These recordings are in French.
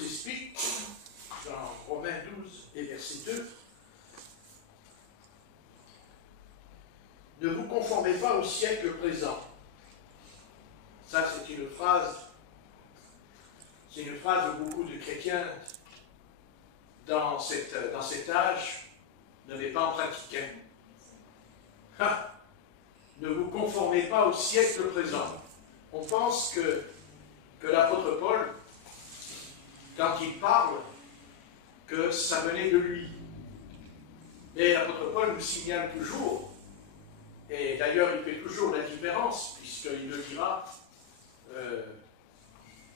nous explique, dans Romains 12 et verset 2, « Ne vous conformez pas au siècle présent. » Ça, c'est une phrase que beaucoup de chrétiens dans cet âge n'avaient pas en pratique. Ne vous conformez pas au siècle présent. On pense que l'apôtre Paul, quand il parle, que ça venait de lui. Mais l'apôtre Paul nous signale toujours, et d'ailleurs il fait toujours la différence, puisqu'il le dira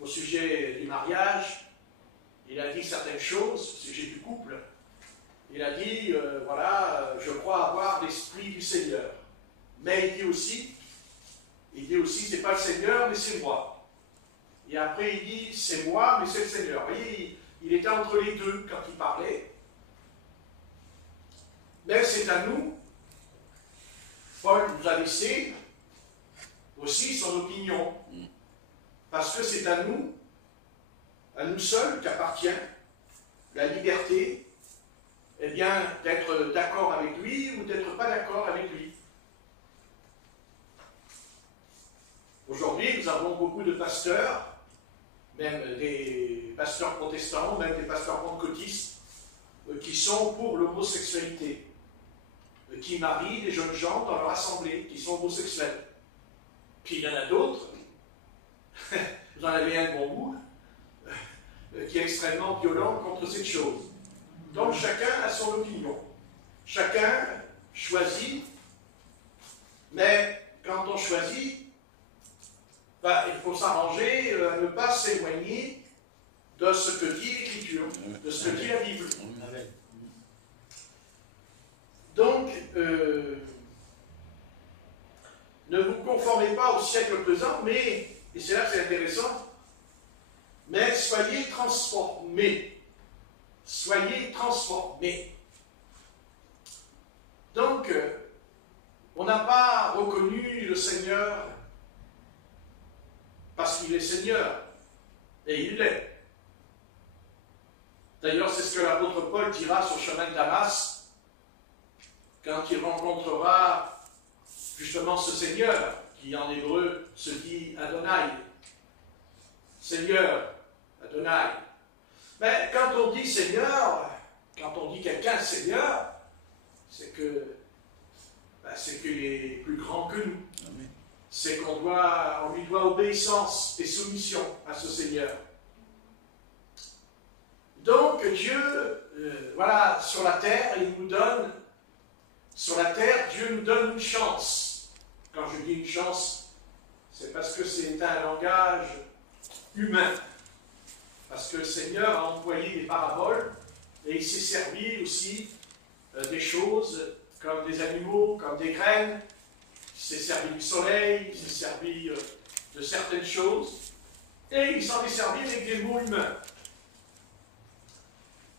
au sujet du mariage, il a dit certaines choses, au sujet du couple. Il a dit, voilà, je crois avoir l'esprit du Seigneur. Mais il dit aussi, c'est pas le Seigneur, mais c'est moi. Et après, il dit, c'est moi, mais c'est le Seigneur. Vous voyez, il était entre les deux quand il parlait. Mais c'est à nous. Paul nous a laissé aussi son opinion. Parce que c'est à nous seuls qu'appartient la liberté, eh bien, d'être d'accord avec lui ou d'être pas d'accord avec lui. Aujourd'hui, nous avons beaucoup de pasteurs, même des pasteurs protestants, même des pasteurs pentecôtistes, qui sont pour l'homosexualité, qui marient des jeunes gens dans leur assemblée, qui sont homosexuels. Puis il y en a d'autres, vous en avez un bon bout, qui est extrêmement violent contre cette chose. Donc chacun a son opinion. Chacun choisit, mais quand on choisit, il faut s'arranger à ne pas s'éloigner de ce que dit l'Écriture, de ce que dit la Bible. Donc, ne vous conformez pas au siècle présent, mais, et c'est là que c'est intéressant, mais soyez transformés. Soyez transformés. Donc, on n'a pas reconnu le Seigneur parce qu'il est Seigneur, et il l'est. D'ailleurs, c'est ce que l'apôtre Paul dira sur le chemin de Damas, quand il rencontrera justement ce Seigneur, qui en hébreu se dit Adonai. Seigneur, Adonai. Mais quand on dit Seigneur, quand on dit quelqu'un Seigneur, c'est qu'il est plus grand que nous. C'est qu'on lui doit obéissance et soumission à ce Seigneur. Donc Dieu, voilà, sur la terre, Dieu nous donne une chance. Quand je dis une chance, c'est parce que c'est un langage humain. Parce que le Seigneur a employé des paraboles et il s'est servi aussi des choses comme des animaux, comme des graines. Il s'est servi du soleil, il s'est servi de certaines choses, et il s'en est servi avec des mots humains.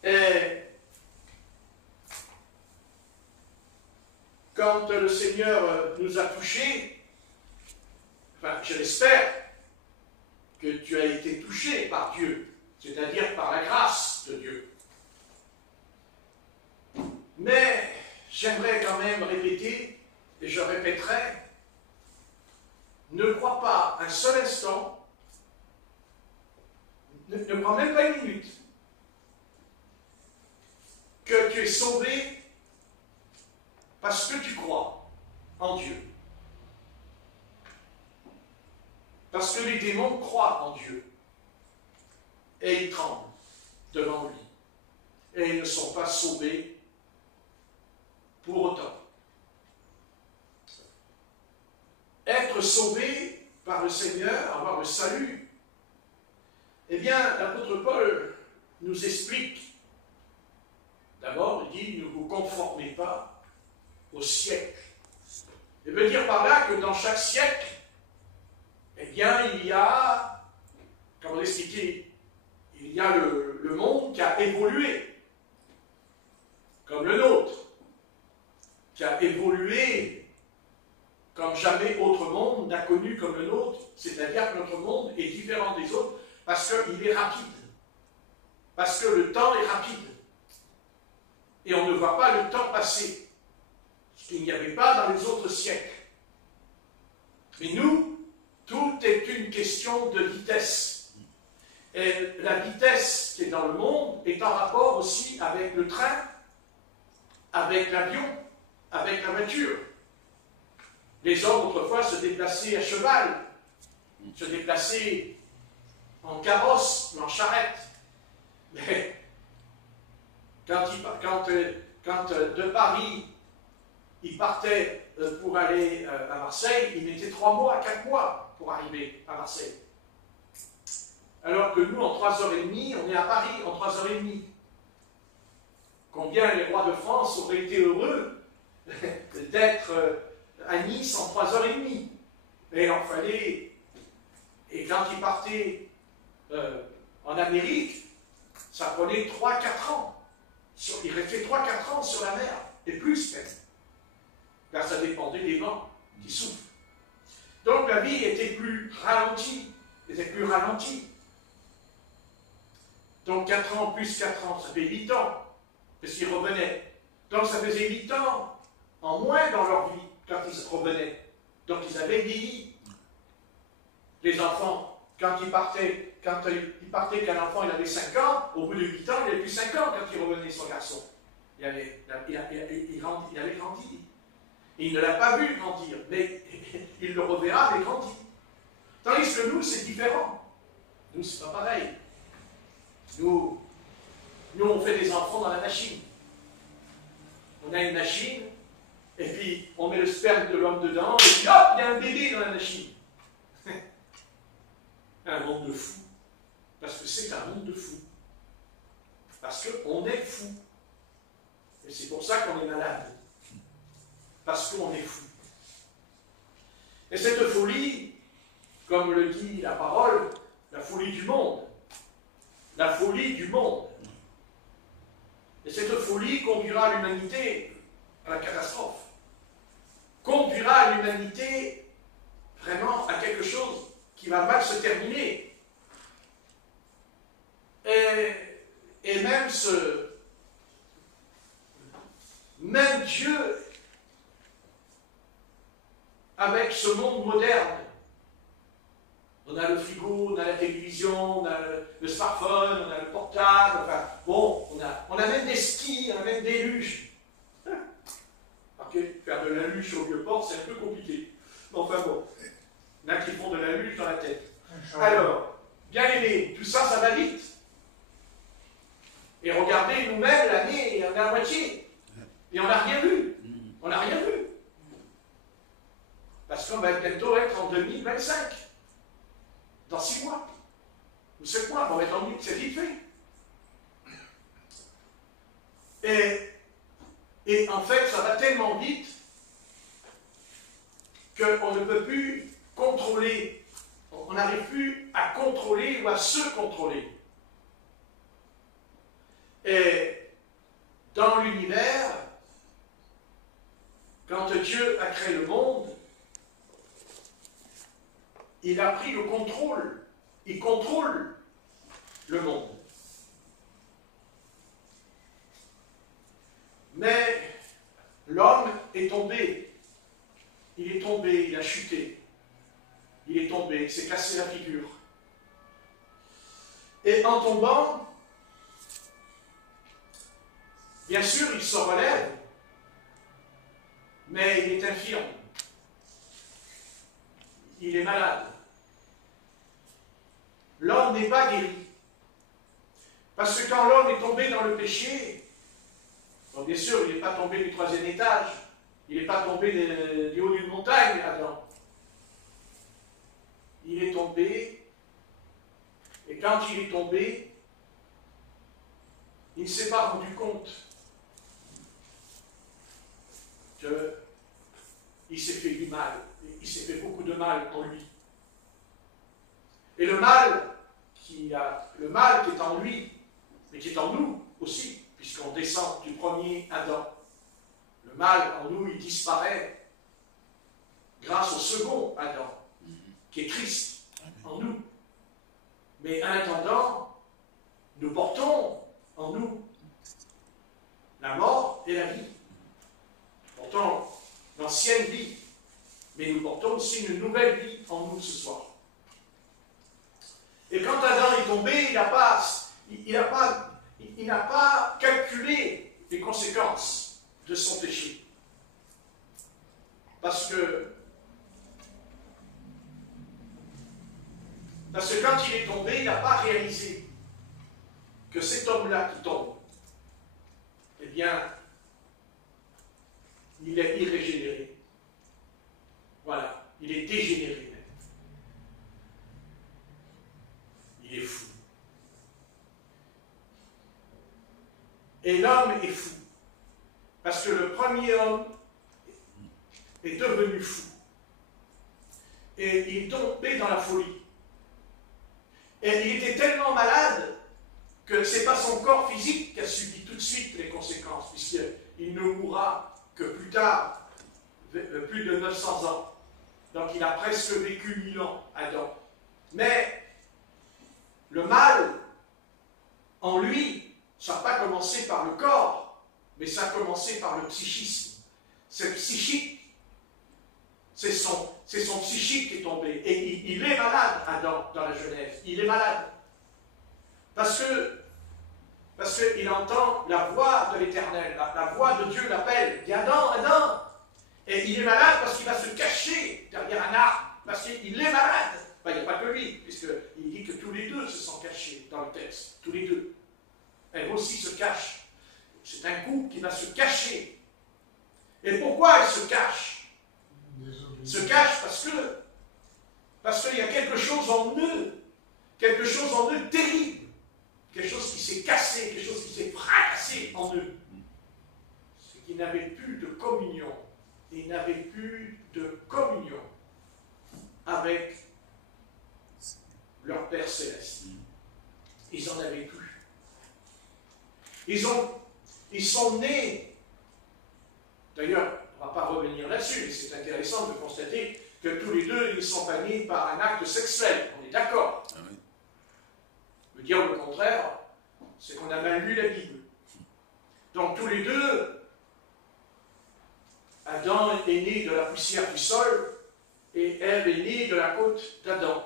Et quand le Seigneur nous a touchés, enfin, je l'espère que tu as été touché par Dieu, c'est-à-dire par la grâce de Dieu. Mais j'aimerais quand même répéter, et je répéterai, ne crois pas un seul instant, ne crois même pas une minute, que tu es sauvé parce que tu crois en Dieu. Parce que les démons croient en Dieu. Et ils tremblent devant lui. Et ils ne sont pas sauvés pour autant. Être sauvé par le Seigneur, avoir le salut, eh bien, l'apôtre Paul nous explique. D'abord, il dit, ne vous conformez pas au siècle. Il veut dire par là que dans chaque siècle, eh bien, il y a, comment l'expliquer, il y a le monde qui a évolué, comme le nôtre, qui a évolué comme jamais autre monde n'a connu comme le nôtre, c'est-à-dire que notre monde est différent des autres parce qu'il est rapide. parce que le temps est rapide. Et on ne voit pas le temps passer, ce qu'il n'y avait pas dans les autres siècles. Mais nous, tout est une question de vitesse. Et la vitesse qui est dans le monde est en rapport aussi avec le train, avec l'avion, avec la voiture. Les hommes autrefois se déplaçaient à cheval, se déplaçaient en carrosse ou en charrette. Mais quand de Paris, il partait pour aller à Marseille, il mettait 3 mois, 4 mois pour arriver à Marseille. Alors que nous, en 3h30, on est à Paris en 3h30. Combien les rois de France auraient été heureux d'être à Nice en 3h30. Mais il en fallait. Et quand ils partaient en Amérique, ça prenait 3-4 ans. Il restait 3-4 ans sur la mer, et plus même. Car ça dépendait des vents qui soufflent. Donc la vie était plus ralentie. Donc 4 ans plus 4 ans, ça fait 8 ans. Parce qu'ils revenaient. Donc ça faisait 8 ans en moins dans leur vie quand ils revenaient. Donc ils avaient vieilli. Les enfants, quand ils partaient, qu'un enfant il avait 5 ans, au bout de 8 ans, il avait plus 5 ans quand il revenait, son garçon. Il avait grandi. Il ne l'a pas vu grandir, mais il le reverra, mais grandi. Tandis que nous, c'est différent. Nous, c'est pas pareil. Nous, on fait des enfants dans la machine. On a une machine, et puis on met le sperme de l'homme dedans, et puis hop, il y a un bébé dans la machine. Un monde de fous. Parce que c'est un monde de fous. Parce qu'on est fou. Et c'est pour ça qu'on est malade. Parce qu'on est fou. Et cette folie, comme le dit la parole, la folie du monde. La folie du monde. Et cette folie conduira l'humanité à la catastrophe. Conduira l'humanité vraiment à quelque chose qui va mal se terminer. Et même Dieu, avec ce monde moderne, on a le frigo, on a la télévision, on a le smartphone, on a le portable, enfin, bon, on a même des skis, on a même des luges. Faire de la luge au Vieux-Port, c'est un peu compliqué. Enfin bon, il y en a qui font de la luge dans la tête. Alors, bien aimé, tout ça, ça va vite. Et regardez, nous-mêmes, l'année, on est à moitié. Et on n'a rien vu. On n'a rien vu. Parce qu'on va bientôt être en 2025. Dans 6 mois. Ou 7 mois, on va être en 2000, c'est vite fait. Et en fait, ça va tellement vite qu'on ne peut plus contrôler. On n'arrive plus à contrôler ou à se contrôler. Et dans l'univers, quand Dieu a créé le monde, il a pris le contrôle. Il contrôle le monde. Mais l'homme est tombé. Il est tombé, il a chuté. Il est tombé, il s'est cassé la figure. Et en tombant, bien sûr, il se relève, mais il est infirme. Il est malade. L'homme n'est pas guéri. Parce que quand l'homme est tombé dans le péché, bon, bien sûr, il n'est pas tombé du 3e étage, il n'est pas tombé du haut d'une montagne, Adam. Il est tombé, et quand il est tombé, il ne s'est pas rendu compte qu'il s'est fait du mal, il s'est fait beaucoup de mal en lui. Et le mal qui est en lui, mais qui est en nous aussi, puisqu'on descend du premier Adam. Le mal en nous, il disparaît grâce au second Adam, qui est Christ en nous. Mais en attendant, nous portons aussi une nouvelle vie en nous ce soir. Et quand Adam est tombé, il n'a pas calculé les conséquences de son péché. Parce que quand il est tombé, il n'a pas réalisé que cet homme-là qui tombe, eh bien, il est irrégénéré. Voilà, il est dégénéré même. Il est fou. Et l'homme est fou. Parce que le premier homme est devenu fou. Et il est tombé dans la folie. Et il était tellement malade que ce n'est pas son corps physique qui a subi tout de suite les conséquences, puisqu'il ne mourra que plus tard, plus de 900 ans. Donc il a presque vécu 1000 ans, Adam. Mais le mal, en lui, ça n'a pas commencé par le corps, mais ça a commencé par le psychisme. C'est psychique. C'est son psychique qui est tombé. Et il est malade, Adam, dans la Genèse. Il est malade. Parce qu'il entend la voix de l'Éternel. La voix de Dieu l'appelle. Il dit Adam, Adam. Et il est malade parce qu'il va se cacher derrière un arbre. Parce qu'il est malade. Ben, il n'y a pas que lui, puisqu'il dit que tous les deux se sont cachés dans le texte. Tous les deux. Elle aussi se cache. C'est un couple qui va se cacher. Et pourquoi il se cache? Il se cache parce qu'il y a quelque chose en eux terrible, quelque chose qui s'est cassé, quelque chose qui s'est fracassé en eux. C'est qu'ils n'avaient plus de communion. Ils n'avaient plus de communion avec leur Père Céleste. Ils n'en avaient plus. Ils sont nés. D'ailleurs, on ne va pas revenir là-dessus, mais c'est intéressant de constater que tous les deux, ils sont pas nés par un acte sexuel. On est d'accord. Ah oui. Me dire le contraire, c'est qu'on a mal lu la Bible. Donc tous les deux, Adam est né de la poussière du sol et Ève est née de la côte d'Adam.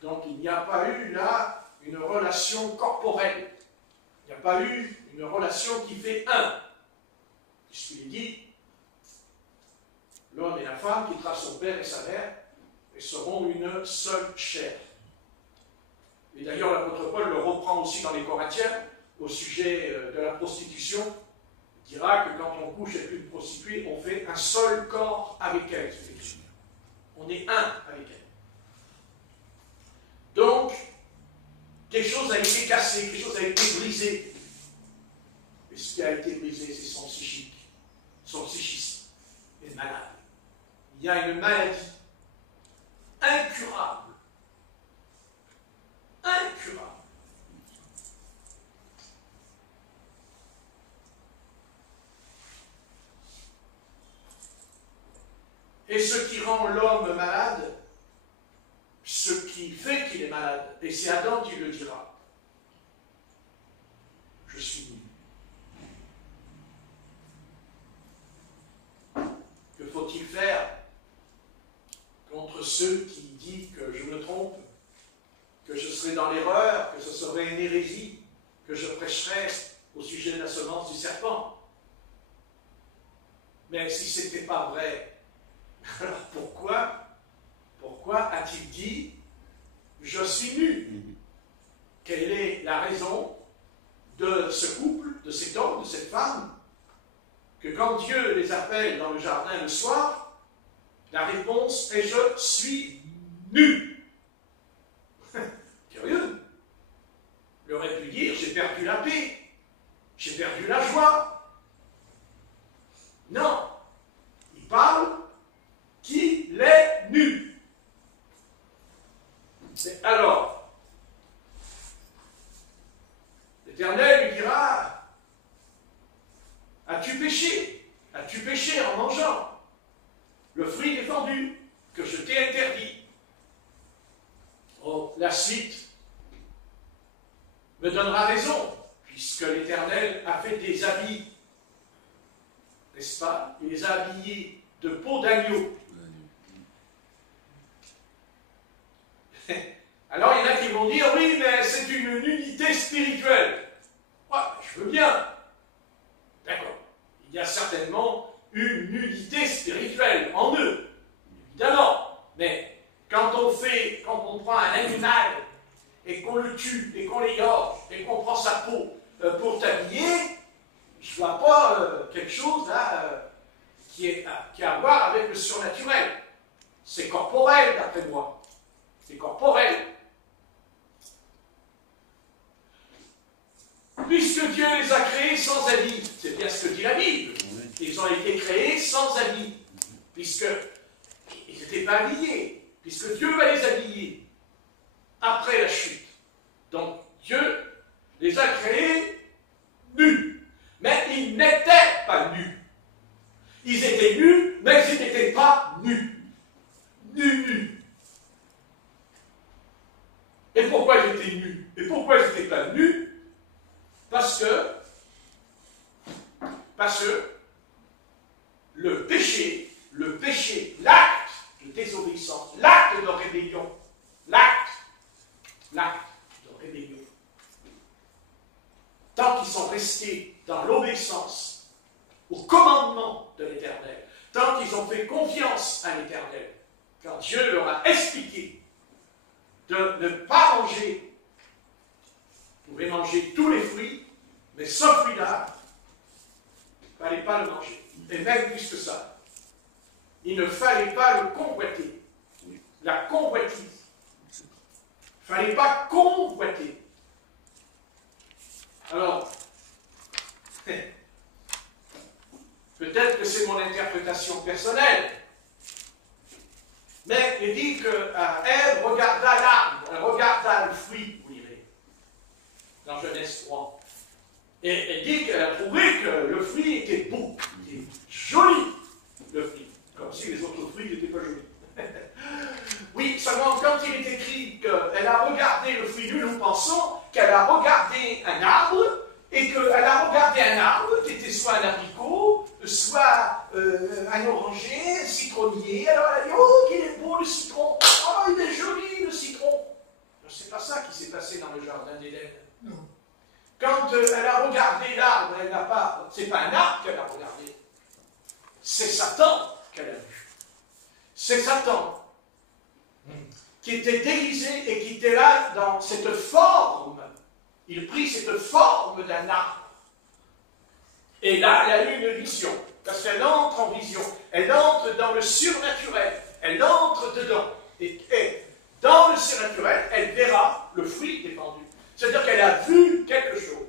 Donc il n'y a pas eu là une relation corporelle. Il n'y a pas eu une relation qui fait un. Puisqu'il est dit, l'homme et la femme quittera son père et sa mère et seront une seule chair. Et d'ailleurs, l'apôtre Paul le reprend aussi dans les Corinthiens au sujet de la prostitution. Il dira que quand on couche avec une prostituée, on fait un seul corps avec elle. On est un avec elle. Donc, quelque chose a été cassé, quelque chose a été brisé. Et ce qui a été brisé, c'est son psychique. Son psychisme est malade. Il y a une maladie incurable. Incurable. Et ce qui rend l'homme malade, ce qui fait qu'il est malade, et c'est Adam qui le dira, je suis nu. Que faut-il faire contre ceux qui disent que je me trompe, que je serai dans l'erreur, que ce serait une hérésie, que je prêcherais au sujet de la semence du serpent? Mais si ce n'était pas vrai, alors pourquoi a-t-il dit « je suis nu » Quelle est la raison de ce couple, de cet homme, de cette femme, que quand Dieu les appelle dans le jardin le soir, la réponse est « je suis nu ». Curieux. Il aurait pu dire « j'ai perdu la paix, j'ai perdu la joie ». Non, il parle qu'il est nu. Alors, l'Éternel lui dira, as-tu péché? As-tu péché en mangeant le fruit défendu que je t'ai interdit? Oh, la suite me donnera raison, puisque l'Éternel a fait des habits, n'est-ce pas? Il les a habillés de peau d'agneau. Alors il y en a qui vont dire, oui, mais c'est une unité spirituelle. Ouais, je veux bien. D'accord. Il y a certainement une unité spirituelle en eux, évidemment. Mais quand on prend un animal et qu'on le tue, et qu'on l'égorge, et qu'on prend sa peau pour t'habiller, je ne vois pas quelque chose là qui a à voir avec le surnaturel. C'est corporel, d'après moi. C'est corporel. Puisque Dieu les a créés sans habit, c'est bien ce que dit la Bible. Ils ont été créés sans habit, puisqu'ils n'étaient pas habillés, puisque Dieu va les habiller après la chute. Donc Dieu les a créés nus, mais ils n'étaient pas nus. Ils étaient nus, mais ils n'étaient pas nus. Nus. Et pourquoi ils étaient nus? Et pourquoi ils n'étaient pas nus? Parce que le péché, l'acte de désobéissance, l'acte de rébellion, l'acte de rébellion, tant qu'ils sont restés dans l'obéissance au commandement de l'Éternel, tant qu'ils ont fait confiance à l'Éternel, quand Dieu leur a expliqué de ne pas manger, vous pouvez manger tous les fruits, mais ce fruit-là, il ne fallait pas le manger. Et même plus que ça, il ne fallait pas le convoiter. La convoitise. Il ne fallait pas convoiter. Alors, peut-être que c'est mon interprétation personnelle, mais il dit qu'Ève regarda l'arbre, elle regarda le fruit, vous lirez, dans Genèse 3. Et elle dit qu'elle a trouvé que le fruit était beau, était joli, le fruit, comme si les autres fruits n'étaient pas jolis. Oui, seulement quand il est écrit qu'elle a regardé le fruit, nous pensons qu'elle a regardé un arbre, et qu'elle a regardé un arbre qui était soit un abricot, soit un oranger, un citronnier. Alors elle a dit, oh, qu'il est beau le citron, oh, il est joli le citron. C'est pas ça qui s'est passé dans le jardin d'Éden. Non. Quand elle a regardé l'arbre, elle n'a pas. C'est pas un arbre qu'elle a regardé, c'est Satan qu'elle a vu. C'est Satan qui était déguisé et qui était là dans cette forme. Il prit cette forme d'un arbre. Et là, elle a eu une vision. Parce qu'elle entre en vision. Elle entre dans le surnaturel. Elle entre dedans. Et dans le surnaturel, elle verra le fruit défendu. C'est-à-dire qu'elle a vu quelque chose.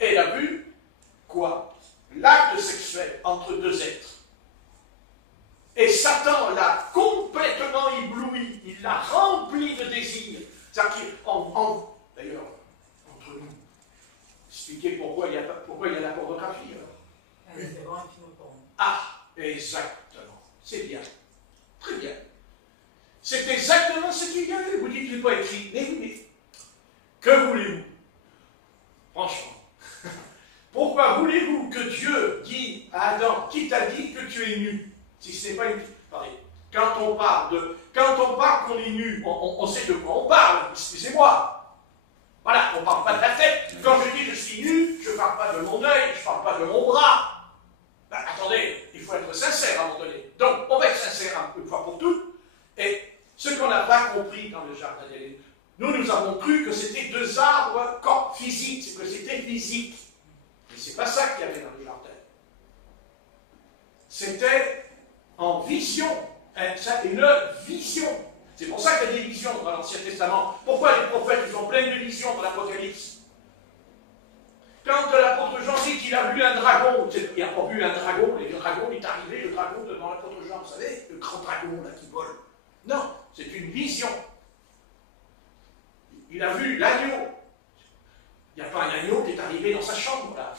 Elle a vu quoi? L'acte sexuel entre deux êtres. Et Satan l'a complètement ébloui. Il l'a rempli de désir. C'est-à-dire d'ailleurs, entre nous, expliquer pourquoi il y a la pornographie. C'est vraiment un film porno. Ah, exactement. C'est bien. Très bien. C'est exactement ce qu'il y a eu. Vous dites qu'il n'est pas écrit. Mais, que voulez-vous? Franchement. Pourquoi voulez-vous que Dieu dise à Adam, qui t'a dit que tu es nu? Si ce n'est pas une... Pareil. Quand on parle qu'on est nu, on sait de quoi on parle, excusez-moi. Voilà, on ne parle pas de la tête. Quand je dis je suis nu, je ne parle pas de mon œil, je ne parle pas de mon bras. Ben, attendez, il faut être sincère à un moment donné. Donc, on va être sincère une fois pour toutes. Et ce qu'on n'a pas compris dans le jardin d'Éden, nous avons cru que c'était deux arbres corps physiques, que c'était physique. Mais ce n'est pas ça qu'il y avait dans le jardin. C'était en vision, une vision. C'est pour ça qu'il y a des visions dans l'Ancien Testament. Pourquoi les prophètes ils ont plein de visions dans l'Apocalypse? Quand l'apôtre Jean dit qu'il a vu un dragon, il n'a pas vu un dragon, le dragon est arrivé, le dragon devant l'apôtre Jean, vous savez, le grand dragon là qui vole. Non, c'est une vision. Il a vu l'agneau. Il n'y a pas un agneau qui est arrivé dans sa chambre là.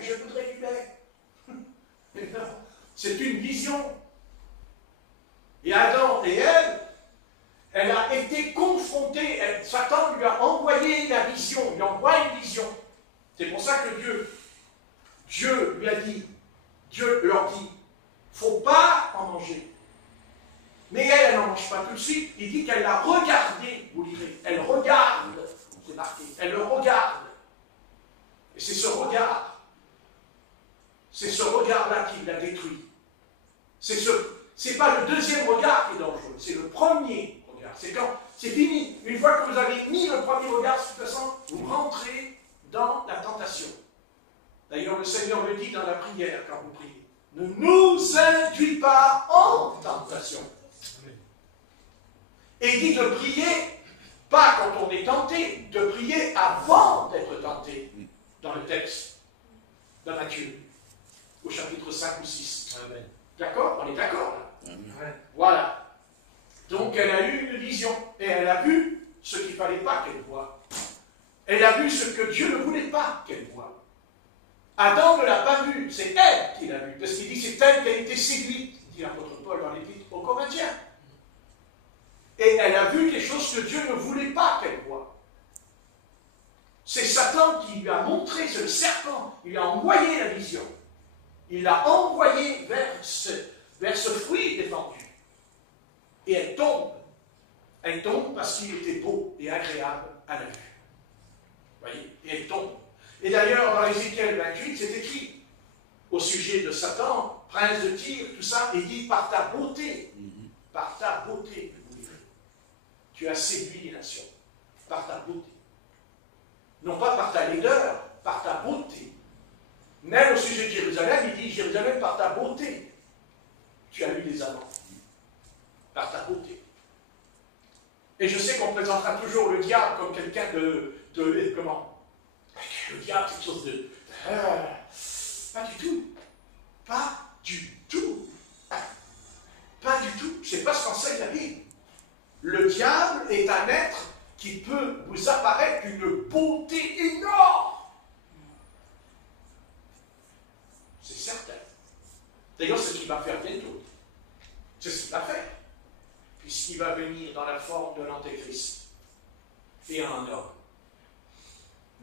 Je voudrais du lait. Non, c'est une vision. Et Adam et Ève, elle a été confrontée, Satan lui a envoyé la vision, il lui envoie une vision. C'est pour ça que Dieu lui a dit, Dieu leur dit, il ne faut pas en manger. Mais elle n'en mange pas tout de suite. Il dit qu'elle l'a que vous avez mis le premier regard sur le sang, vous rentrez dans la tentation. D'ailleurs, le Seigneur le dit dans la prière quand vous priez. Ne nous induis pas en tentation. Et il dit de prier, pas quand on est tenté, de prier avant d'être tenté, dans le texte de Matthieu, au chapitre 5 ou 6. Amen. D'accord? On est d'accord là? Amen. Voilà. Donc elle a eu une vision, et elle a vu ce qu'il ne fallait pas qu'elle voie. Elle a vu ce que Dieu ne voulait pas qu'elle voie. Adam ne l'a pas vu, c'est elle qui l'a vu, parce qu'il dit c'est elle qui a été séduite, dit l'apôtre Paul dans l'Épître aux Corinthiens. Et elle a vu des choses que Dieu ne voulait pas qu'elle voie. C'est Satan qui lui a montré, c'est le serpent, il lui a envoyé la vision. Il l'a envoyé vers ce fruit défendu. Et elle tombe. Elle tombe parce qu'il était beau et agréable à la vue. Voyez, et elle tombe. Et d'ailleurs, dans Ézéchiel 28, c'est écrit au sujet de Satan, prince de Tyr, tout ça, il dit par ta beauté, tu as séduit les nations. Par ta beauté. Non pas par ta laideur, par ta beauté. Même au sujet de Jérusalem, il dit Jérusalem, par ta beauté, tu as eu des amants. Par ta beauté. Et je sais qu'on présentera toujours le diable comme quelqu'un comment? Le diable, c'est quelque chose de... pas du tout. Pas du tout. Pas du tout. C'est pas ce qu'enseigne la Bible. Le diable est un être qui peut vous apparaître d'une beauté énorme. C'est certain. D'ailleurs, c'est ce qu'il va faire bientôt. C'est ce qu'il va faire. Puisqu'il va venir dans la forme de l'Antéchrist et un homme.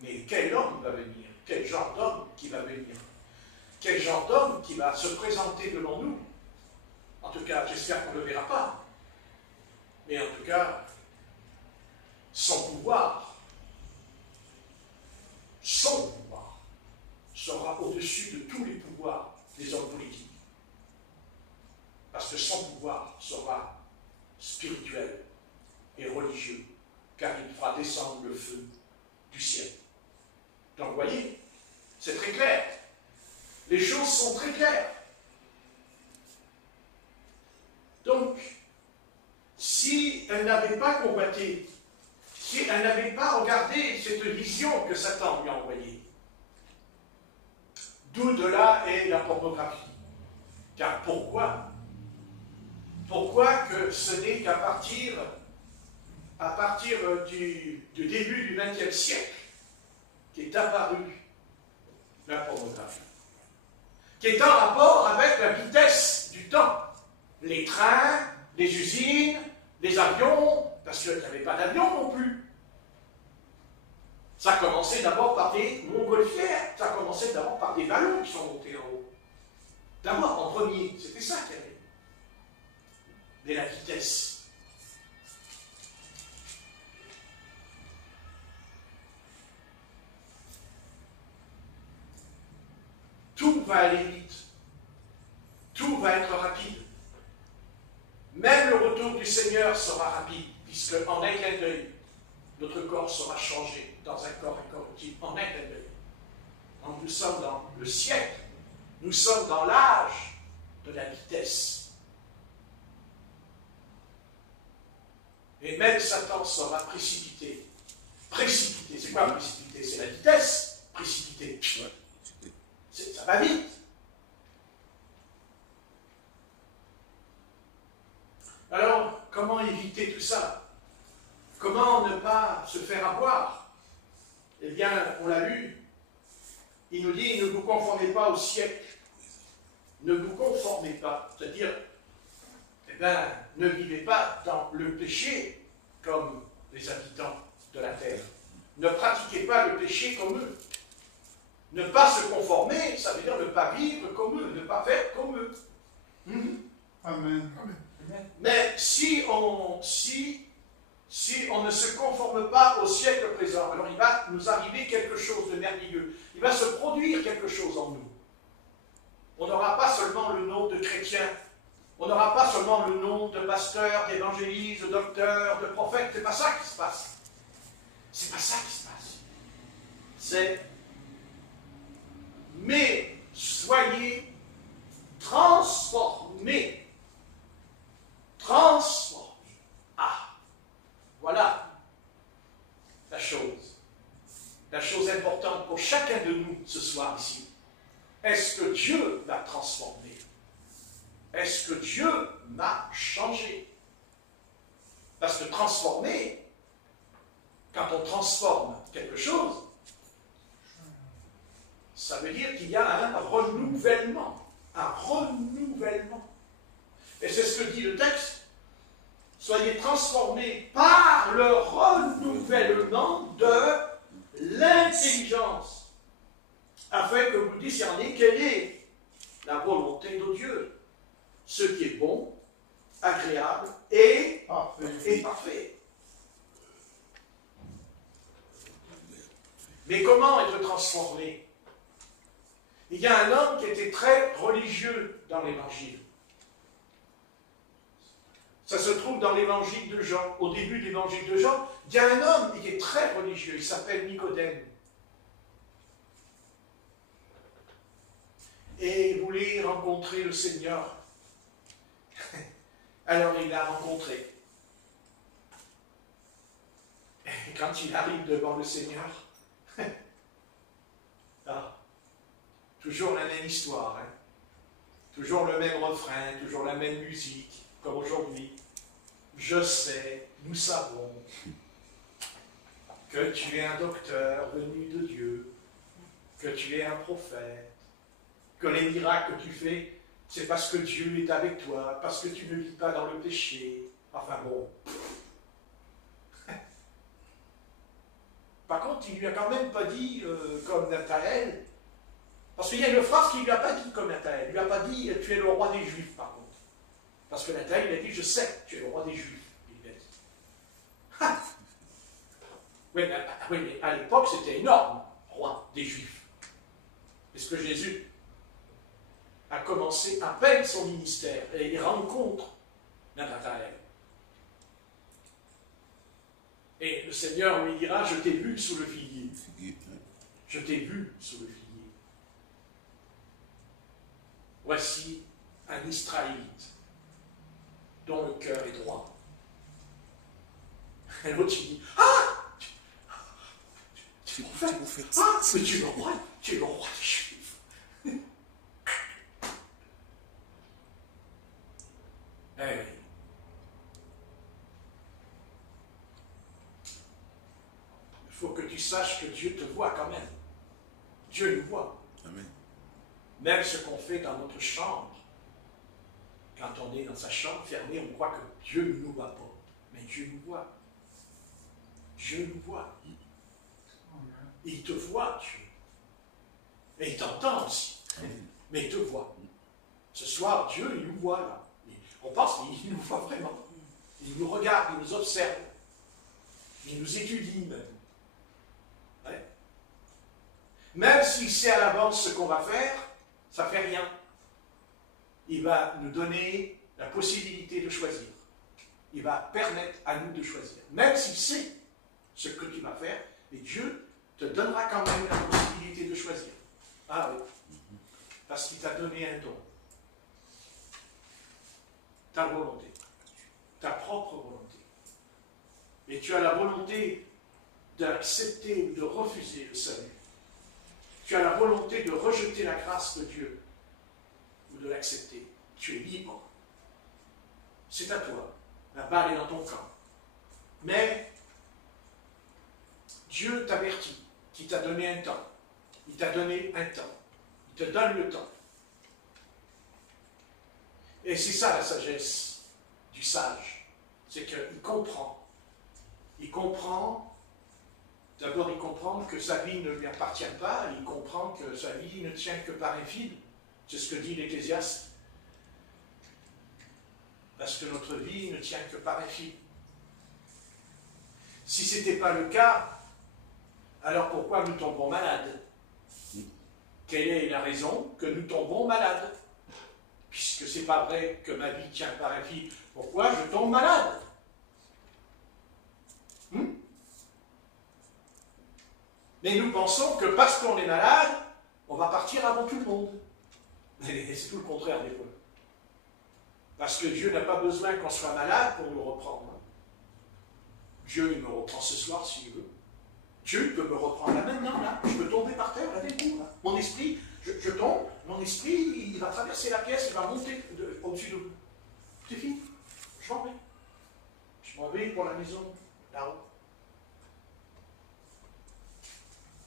Mais quel homme va venir? Quel genre d'homme qui va venir? Quel genre d'homme qui va se présenter devant nous? En tout cas, j'espère qu'on ne le verra pas. Mais en tout cas, son pouvoir sera au-dessus de tous les pouvoirs des hommes politiques. Parce que son pouvoir sera spirituel et religieux, car il fera descendre le feu du ciel. Donc, vous voyez, c'est très clair. Les choses sont très claires. Donc, si elle n'avait pas combattu, si elle n'avait pas regardé cette vision que Satan lui a envoyée, d'où de là est la pornographie. Car pourquoi? Pourquoi que ce n'est qu'à partir du début du XXe siècle qu'est apparue la pornographie, qui est en rapport avec la vitesse du temps. Les trains, les usines, les avions, parce qu'il n'y avait pas d'avion non plus. Ça a commencé d'abord par des montgolfières, ça a commencé d'abord par des ballons qui sont montés en haut. D'abord, en premier, c'était ça qu'il y avait. Mais la vitesse. Tout va aller vite. Tout va être rapide. Même le retour du Seigneur sera rapide, puisque en un clin d'œil, notre corps sera changé dans un corps incorruptible, en un clin d'œil. Donc nous sommes dans le siècle, nous sommes dans l'âge de la vitesse. Et même Satan sera précipité. Précipité, c'est quoi précipité? C'est la vitesse. Précipité. Ça va vite. Alors, comment éviter tout ça? Comment ne pas se faire avoir? Eh bien, on l'a lu. Il nous dit, ne vous conformez pas au siècle. Ne vous conformez pas. C'est-à-dire, eh bien, ne vivez pas dans le péché comme les habitants de la terre. Ne pratiquez pas le péché comme eux. Ne pas se conformer, ça veut dire ne pas vivre comme eux, ne pas faire comme eux. Amen. Mais si on ne se conforme pas au siècle présent, alors il va nous arriver quelque chose de merveilleux. Il va se produire quelque chose en nous. On n'aura pas seulement le nom de chrétien, on n'aura pas seulement le nom de pasteur, d'évangéliste, de docteur, de prophète, c'est pas ça qui se passe. c'est mais soyez transformés. Transformés. Ah, voilà la chose. La chose importante pour chacun de nous ce soir ici. Est-ce que Dieu m'a transformé? Est-ce que Dieu m'a changé? Parce que transformer, quand on transforme quelque chose, ça veut dire qu'il y a un renouvellement. Un renouvellement. Et c'est ce que dit le texte. Soyez transformés par le renouvellement de l'intelligence, afin que vous discerniez quelle est la volonté de Dieu, ce qui est bon, agréable et parfait. Mais comment être transformé? Il y a un homme qui était très religieux dans l'Évangile. Ça se trouve dans l'Évangile de Jean. Au début de l'Évangile de Jean, il y a un homme qui est très religieux. Il s'appelle Nicodème. Et il voulait rencontrer le Seigneur. Alors il l'a rencontré. Et quand il arrive devant le Seigneur, toujours la même histoire, hein? Toujours le même refrain, toujours la même musique, comme aujourd'hui. Je sais, nous savons que tu es un docteur venu de Dieu, que tu es un prophète, que les miracles que tu fais, c'est parce que Dieu est avec toi, parce que tu ne vis pas dans le péché. Enfin bon. Par contre, il ne lui a quand même pas dit comme Nathanaël, parce qu'il y a une phrase qu'il ne lui a pas dit comme Nathanaël. Il ne lui a pas dit tu es le roi des Juifs, par contre. Parce que Nathanaël, il a dit je sais, tu es le roi des Juifs. Il a dit. Ah oui, mais à l'époque, c'était énorme, roi des Juifs. Parce que Jésus a commencé à peine son ministère et il rencontre Nathanaël. Et le Seigneur lui dira, je t'ai vu sous le figuier. Je t'ai vu sous le figuier. Voici un Israélite dont le cœur est droit. Et l'autre il dit, tu es prophète. Mais tu es le roi des Juifs. Eh oui. Il faut que tu saches que Dieu te voit quand même. Dieu nous voit. Amen. Même ce qu'on fait dans notre chambre, quand on est dans sa chambre fermée, on croit que Dieu ne nous voit pas. Mais Dieu nous voit. Dieu nous voit. Il te voit, Dieu. Et il t'entend aussi. Mais il te voit. Ce soir, Dieu, il nous voit là. On pense qu'il nous voit vraiment. Il nous regarde, il nous observe. Il nous étudie même. Ouais. Même s'il sait à l'avance ce qu'on va faire, ça ne fait rien. Il va nous donner la possibilité de choisir. Il va permettre à nous de choisir. Même s'il sait ce que tu vas faire, mais Dieu te donnera quand même la possibilité de choisir. Ah oui. Parce qu'il t'a donné un don. Ta volonté. Ta propre volonté. Et tu as la volonté d'accepter ou de refuser le salut. Tu as la volonté de rejeter la grâce de Dieu ou de l'accepter. Tu es libre. C'est à toi. La balle est dans ton camp. Mais Dieu t'avertit qu'il t'a donné un temps. Il t'a donné un temps. Il te donne le temps. Et c'est ça la sagesse du sage. C'est qu'il comprend. Il comprend, d'abord il comprend que sa vie ne lui appartient pas, il comprend que sa vie ne tient que par un fil. C'est ce que dit l'Ecclésiaste. Parce que notre vie ne tient que par un fil. Si ce n'était pas le cas, alors pourquoi nous tombons malades? Quelle est la raison que nous tombons malades? Puisque ce n'est pas vrai que ma vie tient par un fil, pourquoi je tombe malade? Mais nous pensons que parce qu'on est malade, on va partir avant tout le monde. Mais c'est tout le contraire des fois. Parce que Dieu n'a pas besoin qu'on soit malade pour nous reprendre. Dieu, il me reprend ce soir s'il veut. Dieu peut me reprendre là maintenant, là. Je peux tomber par terre avec vous, là. Mon esprit, je tombe, mon esprit, il va traverser la pièce, il va monter au-dessus de vous. C'est fini. Je m'en vais. Je m'en vais pour la maison, là-haut.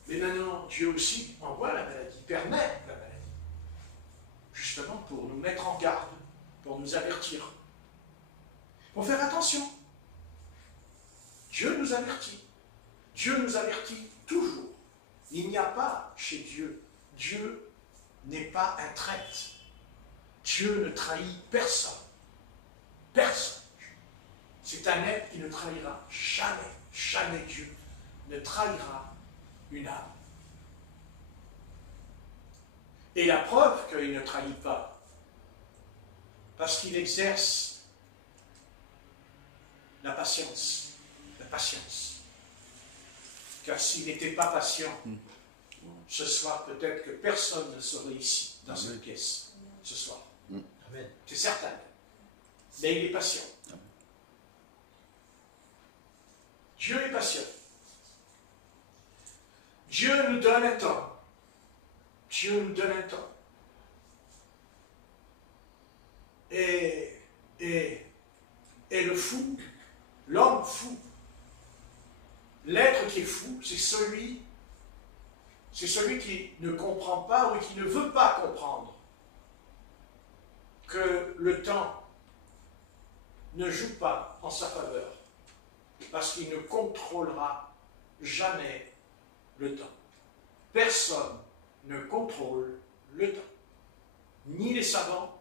Mais maintenant, Dieu aussi envoie la maladie, permet la maladie. Justement pour nous mettre en garde, pour nous avertir. Pour faire attention. Dieu nous avertit. Dieu nous avertit toujours. Il n'y a pas chez Dieu. Dieu n'est pas un traître. Dieu ne trahit personne. Personne. C'est un être qui ne trahira jamais. Jamais Dieu ne trahira une âme. Et la preuve qu'il ne trahit pas, parce qu'il exerce la patience. La patience. Car s'il n'était pas patient, ce soir, peut-être que personne ne serait ici, dans cette pièce, ce soir. Amen. C'est certain. Mais il est patient. Dieu est patient. Dieu nous donne un temps. Dieu nous donne un temps. Et le fou, l'homme fou, l'être qui est fou, c'est celui qui ne comprend pas ou qui ne veut pas comprendre que le temps ne joue pas en sa faveur, parce qu'il ne contrôlera jamais le temps. Personne ne contrôle le temps. Ni les savants,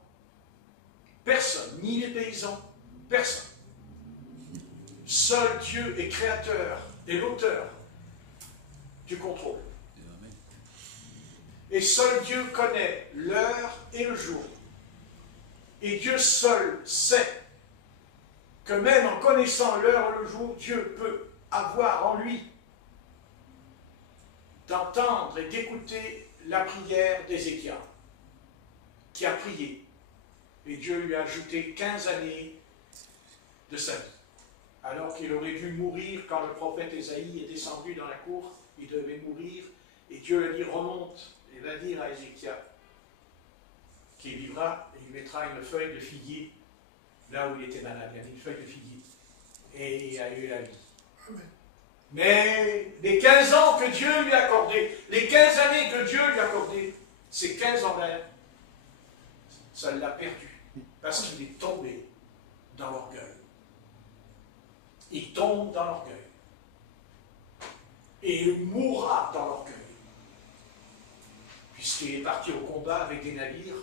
personne, ni les paysans, personne. Seul Dieu est créateur et l'auteur du contrôle. Et seul Dieu connaît l'heure et le jour. Et Dieu seul sait que même en connaissant l'heure et le jour, Dieu peut avoir en lui d'entendre et d'écouter la prière d'Ézéchias, qui a prié. Et Dieu lui a ajouté 15 années de sa vie. Alors qu'il aurait dû mourir quand le prophète Ésaïe est descendu dans la cour, il devait mourir, et Dieu lui a dit remonte, et va dire à Ézéchias qu'il vivra, et il mettra une feuille de figuier là où il était malade, il a mis une feuille de figuier, et il a eu la vie. Mais les 15 ans que Dieu lui a accordés, les 15 années que Dieu lui a accordées, ces 15 ans-là, ça l'a perdu, parce qu'il est tombé dans l'orgueil. Il tombe dans l'orgueil. Et il mourra dans l'orgueil. Puisqu'il est parti au combat avec des navires,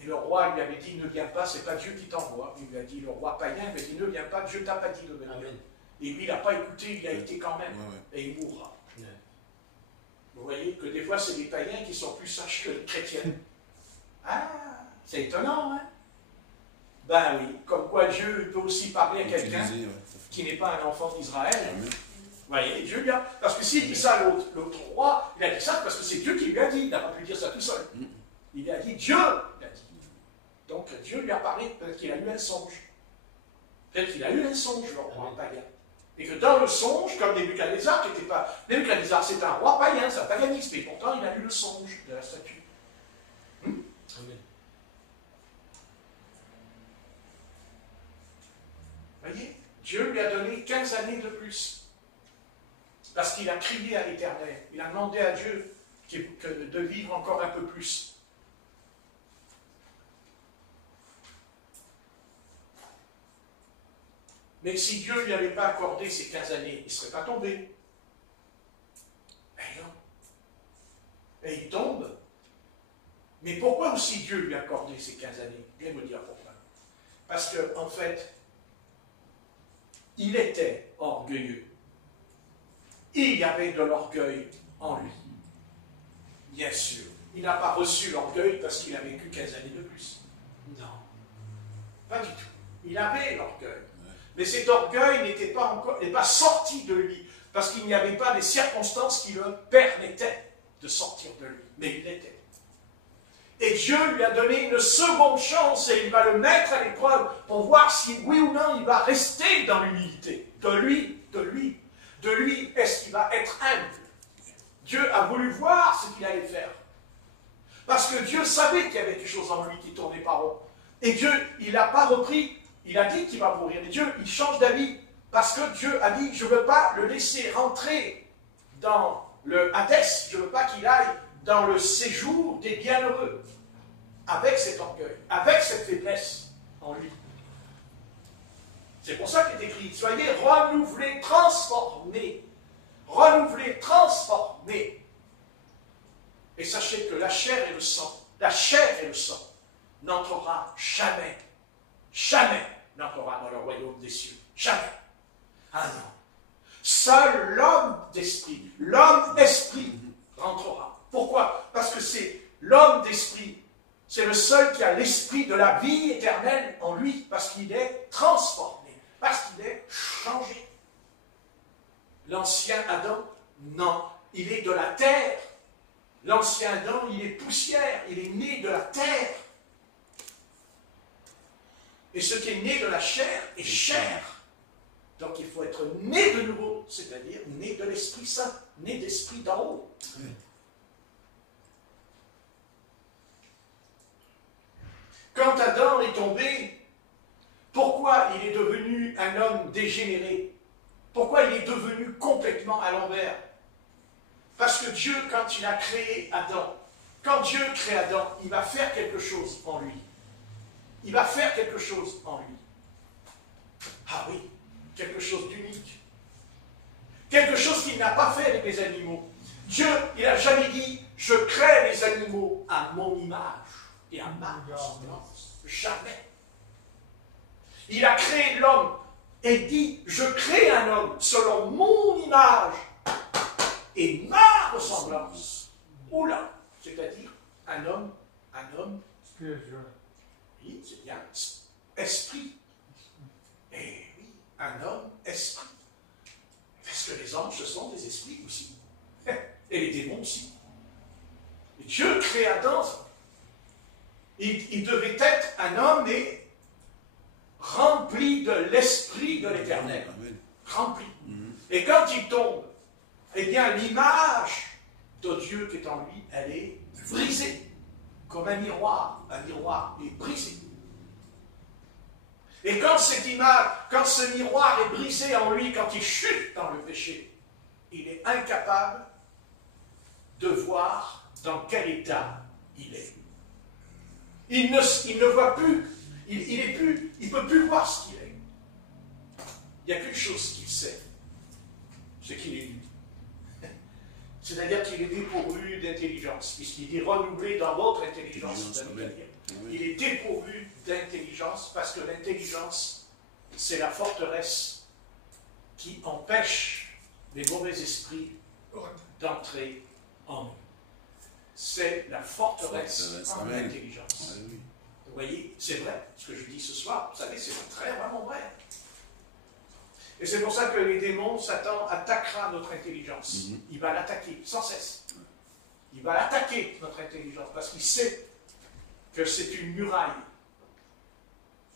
et le roi lui avait dit, ne viens pas, c'est pas Dieu qui t'envoie. Il lui a dit, le roi païen, il a dit, ne viens pas, Dieu t'a pas dit de venir. Amen. Et lui, il n'a pas écouté, il a été quand même. Et il mourra. Vous voyez que des fois, c'est les païens qui sont plus sages que les chrétiens. Ah, c'est étonnant, hein? Ben oui, comme quoi Dieu peut aussi parler à quelqu'un qui n'est pas un enfant d'Israël. Vous voyez, Dieu lui a... Parce que s'il dit ça à l'autre roi, il a dit ça parce que c'est Dieu qui lui a dit. Il n'a pas pu dire ça tout seul. Il a dit, Dieu l'a dit. Donc Dieu lui a parlé, peut-être qu'il a eu un songe. Peut-être qu'il a eu un songe, le roi païen. Et que dans le songe, comme Nebuchadnezzar, qui n'était pas... Nebuchadnezzar, c'est un roi païen, c'est un paganisme, mais pourtant il a eu le songe de la statue. Amen. Voyez, Dieu lui a donné 15 années de plus. Parce qu'il a crié à l'Éternel. Il a demandé à Dieu de vivre encore un peu plus. Mais si Dieu ne lui avait pas accordé ces 15 années, il ne serait pas tombé. Mais non. Et il tombe. Mais pourquoi aussi Dieu lui a accordé ces 15 années? Je vais vous dire pourquoi. Parce qu'en fait, il était orgueilleux. Il y avait de l'orgueil en lui. Bien sûr. Il n'a pas reçu l'orgueil parce qu'il a vécu 15 années de plus. Non. Pas du tout. Il avait l'orgueil. Mais cet orgueil n'est pas sorti de lui. parce qu'il n'y avait pas des circonstances qui le permettaient de sortir de lui, mais il l'était. Et Dieu lui a donné une seconde chance et il va le mettre à l'épreuve pour voir si oui ou non il va rester dans l'humilité. De lui, est-ce qu'il va être humble? Dieu a voulu voir ce qu'il allait faire. Parce que Dieu savait qu'il y avait des choses en lui qui tournaient pas rond. Et Dieu, il n'a pas repris, il a dit qu'il va mourir. Et Dieu, il change d'avis. Parce que Dieu a dit, je ne veux pas le laisser rentrer dans le Hadès, je ne veux pas qu'il aille dans le séjour des bienheureux, avec cet orgueil, avec cette faiblesse en lui. C'est pour ça qu'il est écrit, soyez renouvelés, transformés. Renouvelés, transformés. Et sachez que la chair et le sang n'entrera jamais, jamais n'entrera dans le royaume des cieux. Jamais. Ah non. Seul l'homme d'esprit, l'homme esprit rentrera. Pourquoi? Parce que c'est l'homme d'esprit, c'est le seul qui a l'esprit de la vie éternelle en lui, parce qu'il est transformé, parce qu'il est changé. L'ancien Adam, non, il est de la terre. L'ancien Adam, il est poussière, il est né de la terre. Et ce qui est né de la chair est chair. Donc il faut être né de nouveau, c'est-à-dire né de l'Esprit Saint, né d'esprit d'en haut. Quand Adam est tombé, pourquoi il est devenu un homme dégénéré? Pourquoi il est devenu complètement à l'envers? Parce que Dieu, quand il a créé Adam, quand Dieu crée Adam, il va faire quelque chose en lui. Il va faire quelque chose en lui. Ah oui, quelque chose d'unique. Quelque chose qu'il n'a pas fait avec les animaux. Dieu, il n'a jamais dit, je crée les animaux à mon image et à ma ressemblance. Jamais. Il a créé l'homme et dit, je crée un homme selon mon image et ma ressemblance. Oula, c'est-à-dire un homme, oui, c'est bien, esprit. Et oui, un homme, esprit. Parce que les anges, ce sont des esprits aussi. Et les démons aussi. Et Dieu crée Adam. Il devait être un homme et rempli de l'esprit de l'Éternel. Rempli. Et quand il tombe, eh bien l'image de Dieu qui est en lui, elle est brisée. Comme un miroir est brisé. Et quand cette image, quand ce miroir est brisé en lui, quand il chute dans le péché, il est incapable de voir dans quel état il est. Il ne voit plus, il ne peut plus voir ce qu'il est. Il n'y a qu'une chose qu'il sait, c'est qu'il est lui. C'est-à-dire qu'il est dépourvu d'intelligence, puisqu'il dit renouvelé dans votre intelligence. Il est dépourvu d'intelligence, parce que l'intelligence, c'est la forteresse qui empêche les mauvais esprits d'entrer en nous. C'est la forteresse en l'intelligence. Vous voyez, c'est vrai, ce que je dis ce soir, vous savez, c'est très vraiment vrai. Et c'est pour ça que les démons, Satan, attaquera notre intelligence. Il va l'attaquer sans cesse. Il va attaquer notre intelligence parce qu'il sait que c'est une muraille.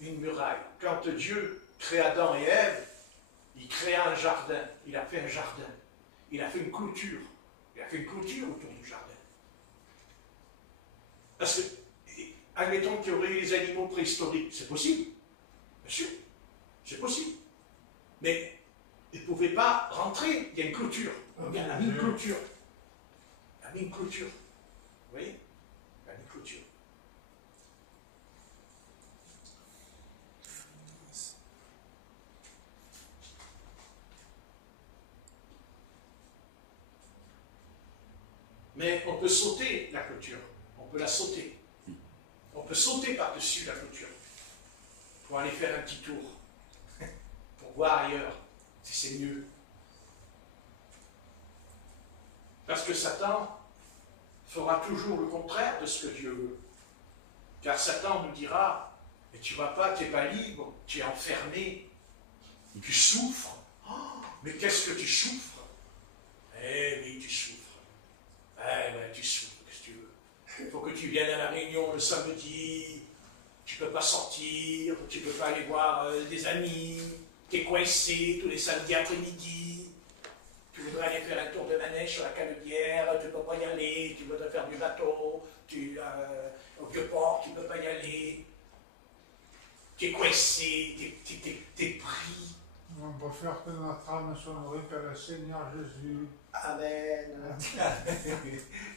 Une muraille. Quand Dieu crée Adam et Ève, il créa un jardin. Il a fait un jardin. Il a fait une clôture. Il a fait une clôture autour du jardin. Parce que, admettons qu'il y aurait eu les animaux préhistoriques. C'est possible. Bien sûr. C'est possible. Mais ils ne pouvaient pas rentrer, il y a une clôture. Il a mis une clôture. Il a mis une clôture. Vous voyez? Il a mis une clôture. Mais on peut sauter la clôture. On peut la sauter. On peut sauter par-dessus la clôture pour aller faire un petit tour. Voir ailleurs, si c'est mieux. Parce que Satan fera toujours le contraire de ce que Dieu veut. Car Satan nous dira, mais tu ne vas pas, tu n'es pas libre, tu es enfermé, tu souffres. Oh, mais qu'est-ce que tu souffres? viennent à la réunion le samedi, tu ne peux pas sortir, tu ne peux pas aller voir des amis, tu es coincé tous les samedis après-midi, tu voudrais aller faire un tour de manège sur la Canebière, tu ne peux pas y aller, tu voudrais faire du bateau, au Vieux-Port, tu ne peux pas y aller, tu es coincé, tu es pris. On peut faire que notre âme s'honorer que le Seigneur Jésus. Amen.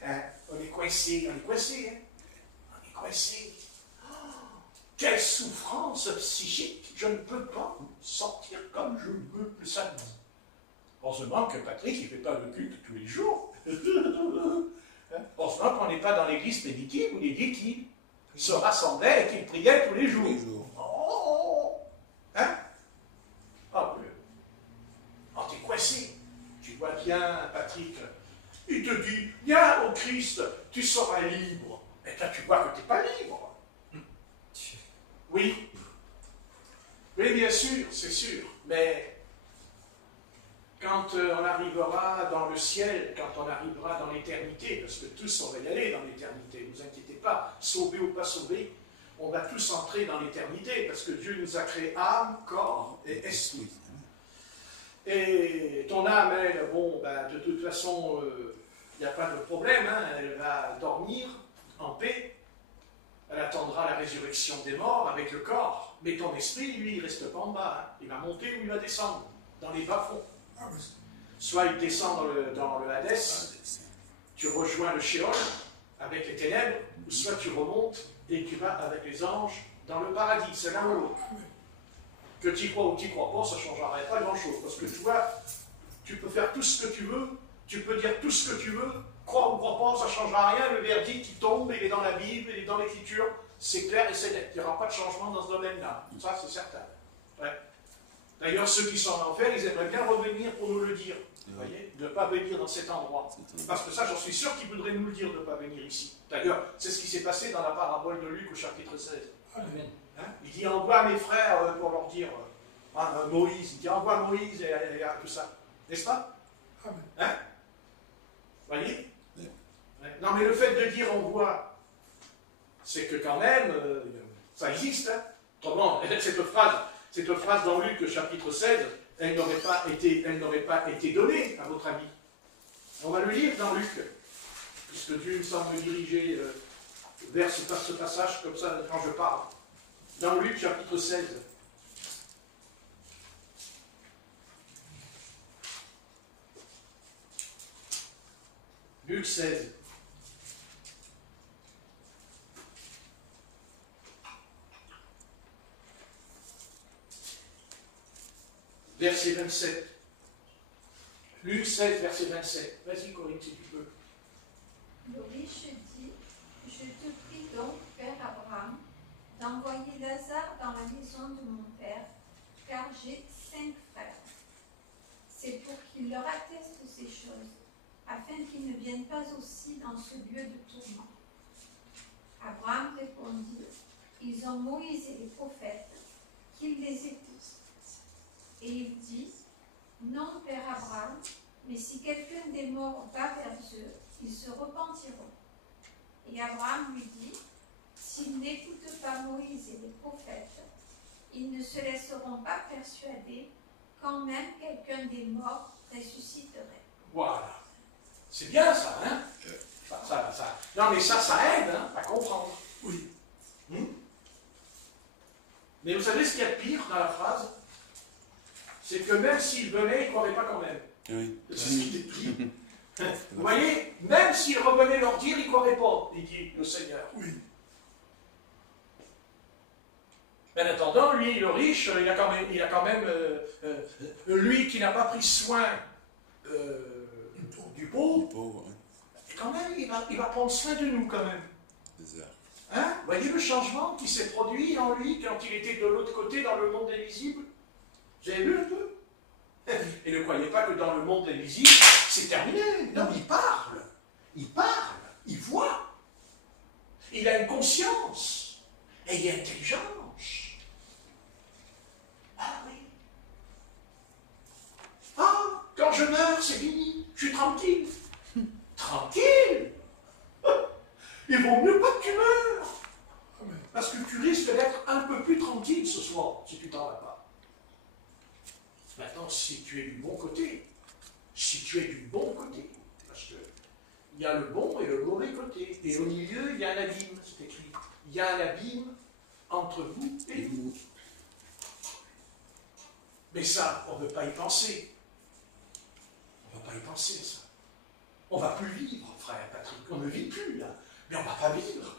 Hein? On est coincé, hein? On est coincé. Oh, quelle souffrance psychique! Je ne peux pas sortir comme je veux le samedi. Heureusement que Patrick, il ne fait pas le culte tous les jours. Hein? Heureusement qu'on n'est pas dans l'église primitive où il dit qu'il se rassemblait et qu'il priait tous les jours. Oh! Hein? Ah, oui. Oh, t'es coincé. Tu vois bien, Patrick, il te dit, viens au Christ, tu seras libre. Et là, tu vois que tu n'es pas libre. Oui. Oui, bien sûr, c'est sûr. Mais quand on arrivera dans le ciel, quand on arrivera dans l'éternité, parce que tous on va y aller dans l'éternité, ne vous inquiétez pas, sauvés ou pas sauvés, on va tous entrer dans l'éternité, parce que Dieu nous a créé âme, corps et esprit. Et ton âme, elle, bon, ben, de toute façon, il n'y a pas de problème, hein, elle va dormir en paix, elle attendra la résurrection des morts avec le corps, mais ton esprit, lui, il ne reste pas en bas, hein, il va monter ou il va descendre, dans les bas-fonds. Soit il descend dans le Hadès, tu rejoins le Sheol avec les ténèbres, ou soit tu remontes et tu vas avec les anges dans le paradis, c'est l'un ou l'autre. Que tu y crois ou tu n'y crois pas, ça ne changera pas grand-chose. Parce que tu vois, tu peux faire tout ce que tu veux, tu peux dire tout ce que tu veux, croire ou croire pas, ça ne changera rien. Le verdict, il tombe, il est dans la Bible, il est dans l'Écriture, c'est clair et c'est net. Il n'y aura pas de changement dans ce domaine-là. Ça, c'est certain. Ouais. D'ailleurs, ceux qui sont en enfer, ils aimeraient bien revenir pour nous le dire. Vous voyez, de ne pas venir dans cet endroit. Parce que ça, j'en suis sûr qu'ils voudraient nous le dire de ne pas venir ici. D'ailleurs, c'est ce qui s'est passé dans la parabole de Luc au chapitre 16. Amen. Hein? Il dit, envoie mes frères pour leur dire, Moïse, il dit, envoie Moïse et tout ça. N'est-ce pas? Hein? Vous voyez? Ouais. Non, mais le fait de dire envoie, c'est que quand même, ça existe. Hein? Autrement, cette phrase dans Luc chapitre 16, elle n'aurait pas été donnée, à votre avis. On va le lire dans Luc, puisque Dieu me semble me diriger vers ce passage comme ça quand je parle. Dans Luc chapitre 16. Luc 16. Verset 27. Luc 16, verset 27. Vas-y, Corinne, si tu peux. Le riche dit, je te prie donc, Père Abraham, d'envoyer Lazare dans la maison de mon père, car j'ai 5 frères. C'est pour qu'il leur atteste ces choses, afin qu'ils ne viennent pas aussi dans ce lieu de tourment. Abraham répondit, ils ont Moïse et les prophètes, qu'ils les écoutent. Et il dit, non, Père Abraham, mais si quelqu'un des morts va vers eux, ils se repentiront. Et Abraham lui dit, s'ils n'écoutent pas Moïse et les prophètes, ils ne se laisseront pas persuader quand même quelqu'un des morts ressusciterait. Voilà. C'est bien ça, hein? Ça. Non, mais ça aide, hein, à comprendre. Oui. Mais vous savez ce qu'il y a de pire dans la phrase? C'est que même s'ils venaient, ils ne croiraient pas quand même. Oui. C'est ce qui est pire. Vous voyez, même s'ils revenaient leur dire, ils ne croiraient pas, il dit le Seigneur. Oui. Mais en attendant, lui, le riche, il a quand même lui qui n'a pas pris soin du pauvre, quand même, il va prendre soin de nous quand même. Hein? Vous voyez le changement qui s'est produit en lui quand il était de l'autre côté dans le monde invisible? Vous avez vu un peu? Et ne croyez pas que dans le monde invisible, c'est terminé. Non, il parle, il voit. Il a une conscience et il est intelligent. Ah oui. Ah, quand je meurs, c'est fini. Je suis tranquille. Tranquille. Il vaut mieux pas que tu meurs. Parce que tu risques d'être un peu plus tranquille ce soir, si tu t'en vas pas. Maintenant, si tu es du bon côté, parce que il y a le bon et le mauvais côté, et au milieu, il y a un abîme, c'est écrit. Il y a un abîme entre vous et nous. Mais ça, on ne veut pas y penser. On ne va pas y penser, ça. On ne va plus vivre, frère Patrick. On ne vit plus, là. Mais on ne va pas vivre.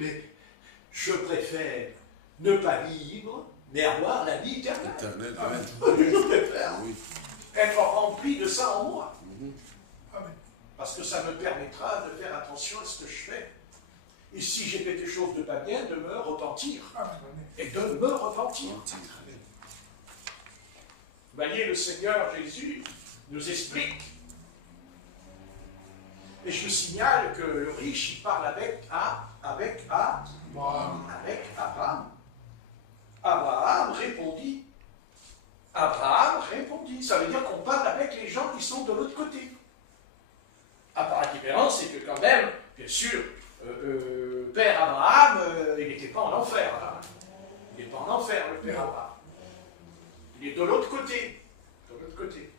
Mais je préfère ne pas vivre, mais avoir la vie éternelle. Amen. Je préfère Oui. être rempli de ça en moi. Mhm. Parce que ça me permettra de faire attention à ce que je fais. Et si j'ai quelque chose de pas bien, de me repentir. Et de me repentir. Amen. Vous voyez, le Seigneur Jésus nous explique. Et je vous signale que le riche, il parle avec Abraham. Abraham répondit. Abraham répondit. Ça veut dire qu'on parle avec les gens qui sont de l'autre côté. À part la différence, c'est que quand même, bien sûr, Père Abraham, il n'était pas en enfer. Hein. Il n'est pas en enfer, le Père Abraham. Il est de l'autre côté. De l'autre côté.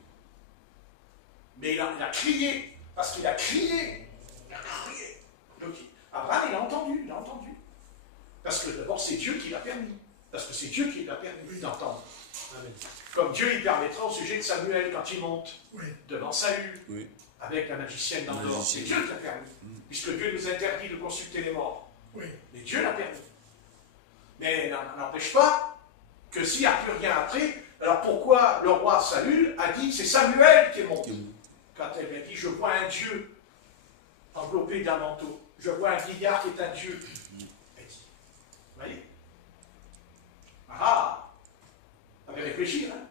Mais il a crié. Parce qu'il a crié. Il a crié. Donc, Abraham, il a entendu. Parce que d'abord, c'est Dieu qui l'a permis. Parce que c'est Dieu qui l'a permis d'entendre. Amen. Comme Dieu, il permettra au sujet de Samuel quand il monte devant Saül. Oui. Avec la magicienne d'Endor. C'est Dieu qui l'a permis. Puisque Dieu nous interdit de consulter les morts. Oui. Mais Dieu l'a permis. Mais n'empêche pas que s'il n'y a plus rien après, alors pourquoi le roi Saül a dit c'est Samuel qui est monté? Quand elle lui a dit je vois un Dieu enveloppé d'un manteau. Je vois un vieillard qui est un Dieu. Elle dit, vous voyez? Ah! On va réfléchir, hein?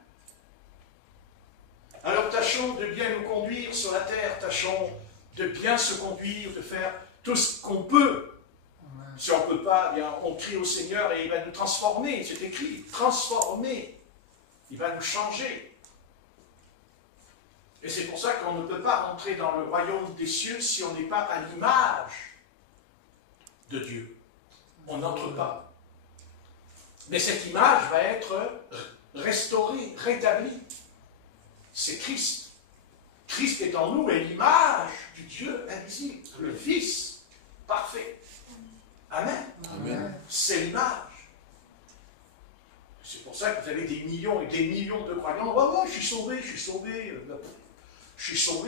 Alors tâchons de bien nous conduire sur la terre, tâchons de bien se conduire, de faire tout ce qu'on peut. Si on ne peut pas, bien, on crie au Seigneur et il va nous transformer, c'est écrit, transformer. Il va nous changer. Et c'est pour ça qu'on ne peut pas rentrer dans le royaume des cieux si on n'est pas à l'image de Dieu. On n'entre pas. Mais cette image va être restaurée, rétablie. C'est Christ. Christ est en nous et l'image du Dieu invisible, le Fils parfait. Amen. Amen. C'est l'image. C'est pour ça que vous avez des millions et des millions de croyants. Oh, oh, je suis sauvé. Je suis sauvé,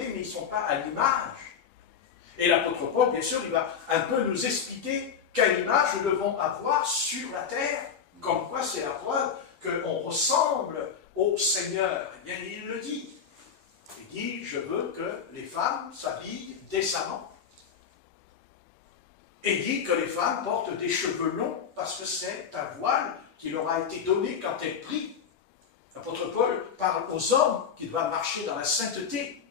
mais ils ne sont pas à l'image. Et l'apôtre Paul, bien sûr, il va un peu nous expliquer quelle image nous devons avoir sur la terre. Comme quoi, c'est la preuve qu'on ressemble au Seigneur. Eh bien, il le dit. Il dit, je veux que les femmes s'habillent décemment. Et dit que les femmes portent des cheveux longs parce que c'est un voile qui leur a été donné quand elles prient. L'apôtre Paul parle aux hommes qui doivent marcher dans la sainteté.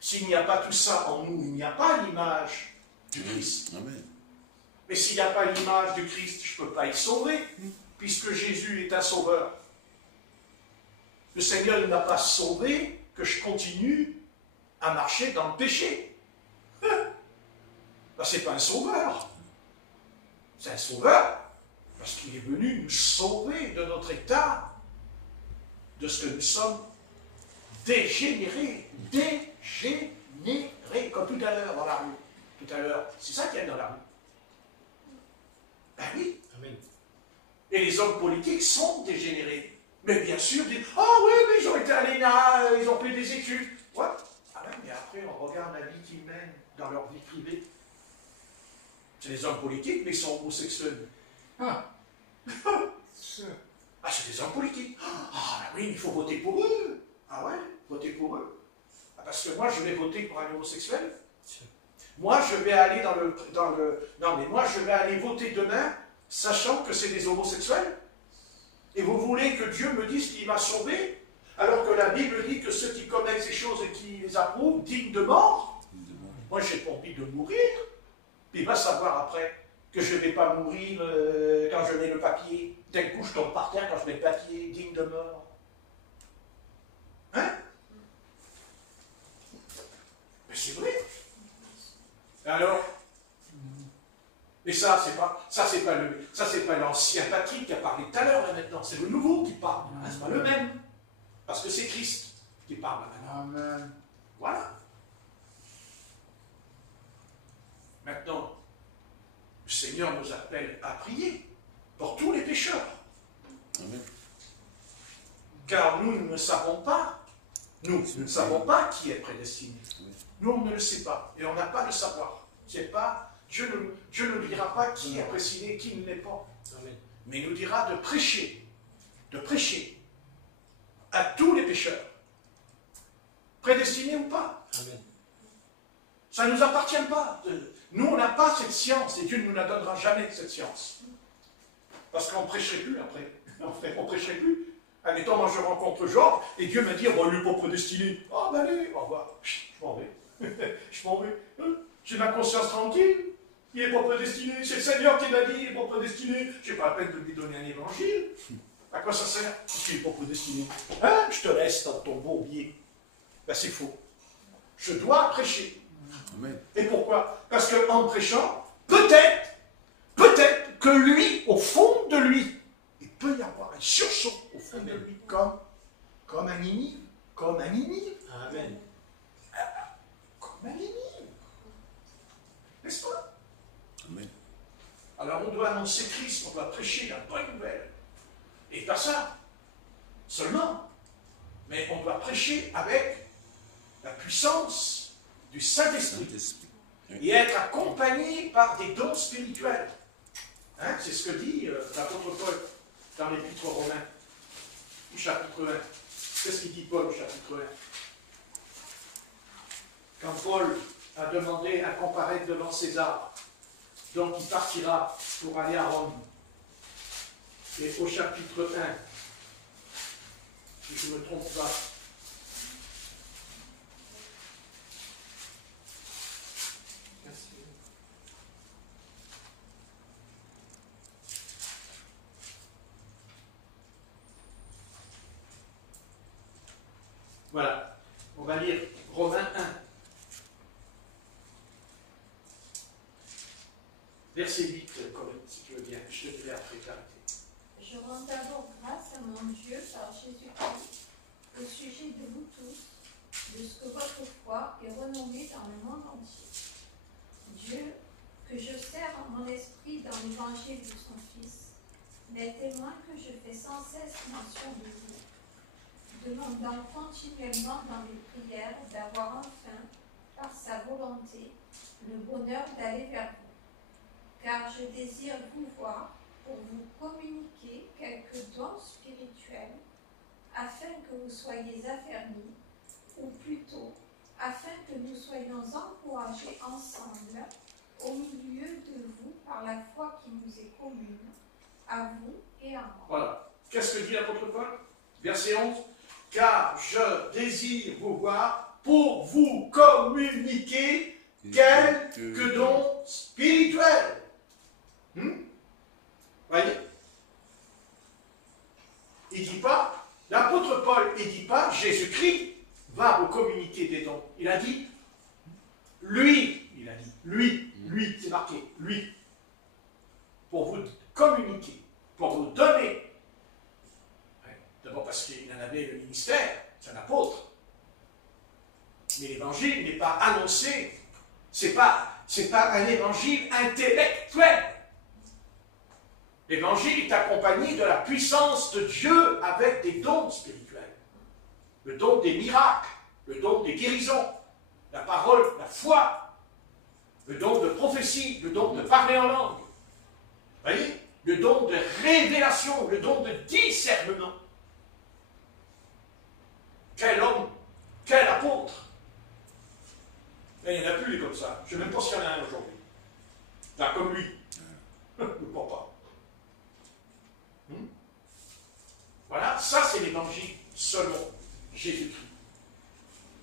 S'il n'y a pas tout ça en nous, il n'y a pas l'image du Christ. Amen. Mais s'il n'y a pas l'image du Christ, je ne peux pas être sauvé, puisque Jésus est un sauveur. Le Seigneur ne m'a pas sauvé que je continue à marcher dans le péché. Ce n'est pas un sauveur. C'est un sauveur parce qu'il est venu nous sauver de notre état, de ce que nous sommes dégénérés. Dégénérés, comme tout à l'heure dans la rue. Tout à l'heure, c'est ça qu'il y a dans la rue. Ben oui. Amen. Et les hommes politiques sont dégénérés. Mais bien sûr, ils disent « Ah oui, mais ils ont été à l'ENA, ils ont fait des études. » What? Ah ben, mais après, on regarde la vie qu'ils mènent dans leur vie privée. C'est des hommes politiques, mais ils sont homosexuels. Ah, c'est des hommes politiques. Ah, ben oui, il faut voter pour eux. Ah ouais, voter pour eux. Ah, parce que moi, je vais voter pour un homosexuel. Moi, je vais aller Non, mais moi, je vais aller voter demain, sachant que c'est des homosexuels. Et vous voulez que Dieu me dise qu'il m'a sauvé, alors que la Bible dit que ceux qui commettent ces choses et qui les approuvent, dignes de mort. Moi, j'ai pas envie de mourir. Puis il va savoir après que je ne vais pas mourir quand je mets le papier. D'un coup, je tombe par terre quand je mets le papier, digne de mort. Hein? Mais c'est vrai. ça, c'est pas l'ancien Patrick qui a parlé tout à l'heure, là, maintenant. C'est le nouveau qui parle. Hein, c'est pas le même. Parce que c'est Christ qui parle là, maintenant. Amen. Voilà. Maintenant, le Seigneur nous appelle à prier pour tous les pécheurs. Amen. Car nous ne savons pas, nous ne savons pas qui est prédestiné. Nous, on ne le sait pas. Et on n'a pas de savoir. C'est pas, Dieu ne nous dira pas qui est prédestiné et qui ne l'est pas. Amen. Mais il nous dira de prêcher à tous les pécheurs. Prédestinés ou pas. Amen. Ça ne nous appartient pas. Nous, on n'a pas cette science et Dieu ne nous la donnera jamais, cette science. Parce qu'on ne prêcherait plus après. On ne prêcherait plus. Admettons, moi je rencontre Georges et Dieu me dit, oh, il n'est pas prédestiné. Oh, ben allez, au revoir. Je m'en vais. Je m'en vais. J'ai ma conscience tranquille. Il n'est pas prédestiné. C'est le Seigneur qui m'a dit, il n'est pas prédestiné. Je n'ai pas la peine de lui donner un évangile. À quoi ça sert? Parce qu'il n'est pas prédestiné. Hein? Je te laisse dans ton bourbier. Ben c'est faux. Je dois prêcher. Amen. Et pourquoi? Parce qu'en prêchant, peut-être que lui, au fond de lui, il peut y avoir un sursaut au fond de lui, comme un Ninive, Amen. comme un Ninive. N'est-ce pas? Amen. Alors on doit annoncer Christ, on doit prêcher la bonne nouvelle. Et pas ça seulement, mais on doit prêcher avec la puissance du Saint-Esprit. Saint-Esprit. Et être accompagné par des dons spirituels. Hein, c'est ce que dit l'apôtre Paul dans l'Épître aux Romains, au chapitre 1. Qu'est-ce qu'il dit Paul au chapitre 1? Quand Paul a demandé à comparaître devant César, donc il partira pour aller à Rome. Et au chapitre 1, si je ne me trompe pas, voilà, on va lire Romains 1, verset 8, Corinne, si tu veux bien, je te dirai après t'arrêter. Je rends d'abord grâce à mon Dieu par Jésus-Christ au sujet de vous tous, de ce que votre foi est renommée dans le monde entier. Dieu, que je sers en mon esprit dans l'évangile de son Fils, n'est témoin que je fais sans cesse mention de vous, demandant continuellement dans les prières d'avoir enfin, par sa volonté, le bonheur d'aller vers vous. Car je désire vous voir pour vous communiquer quelques dons spirituels, afin que vous soyez affermis, ou plutôt, afin que nous soyons encouragés ensemble, au milieu de vous, par la foi qui nous est commune, à vous et à moi. Voilà. Qu'est-ce que dit l'apôtre Paul? Verset 11. Car je désire vous voir pour vous communiquer quelques dons spirituels. Voyez? Il ne dit pas, l'apôtre Paul, il ne dit pas, Jésus-Christ va vous communiquer des dons. Il a dit, lui, c'est marqué, lui, pour vous communiquer, pour vous donner. D'abord parce qu'il en avait le ministère, c'est un apôtre. Mais l'évangile n'est pas annoncé, c'est pas un évangile intellectuel. L'évangile est accompagné de la puissance de Dieu avec des dons spirituels. Le don des miracles, le don des guérisons, la parole, la foi, le don de prophétie, le don de parler en langue. Vous voyez? Le don de révélation, le don de discernement. Quel homme, quel apôtre. Mais il n'y en a plus comme ça. Je ne sais même pas s'il y en a un aujourd'hui. Là, comme lui. Je ne crois pas. Voilà, ça c'est l'évangile selon Jésus-Christ.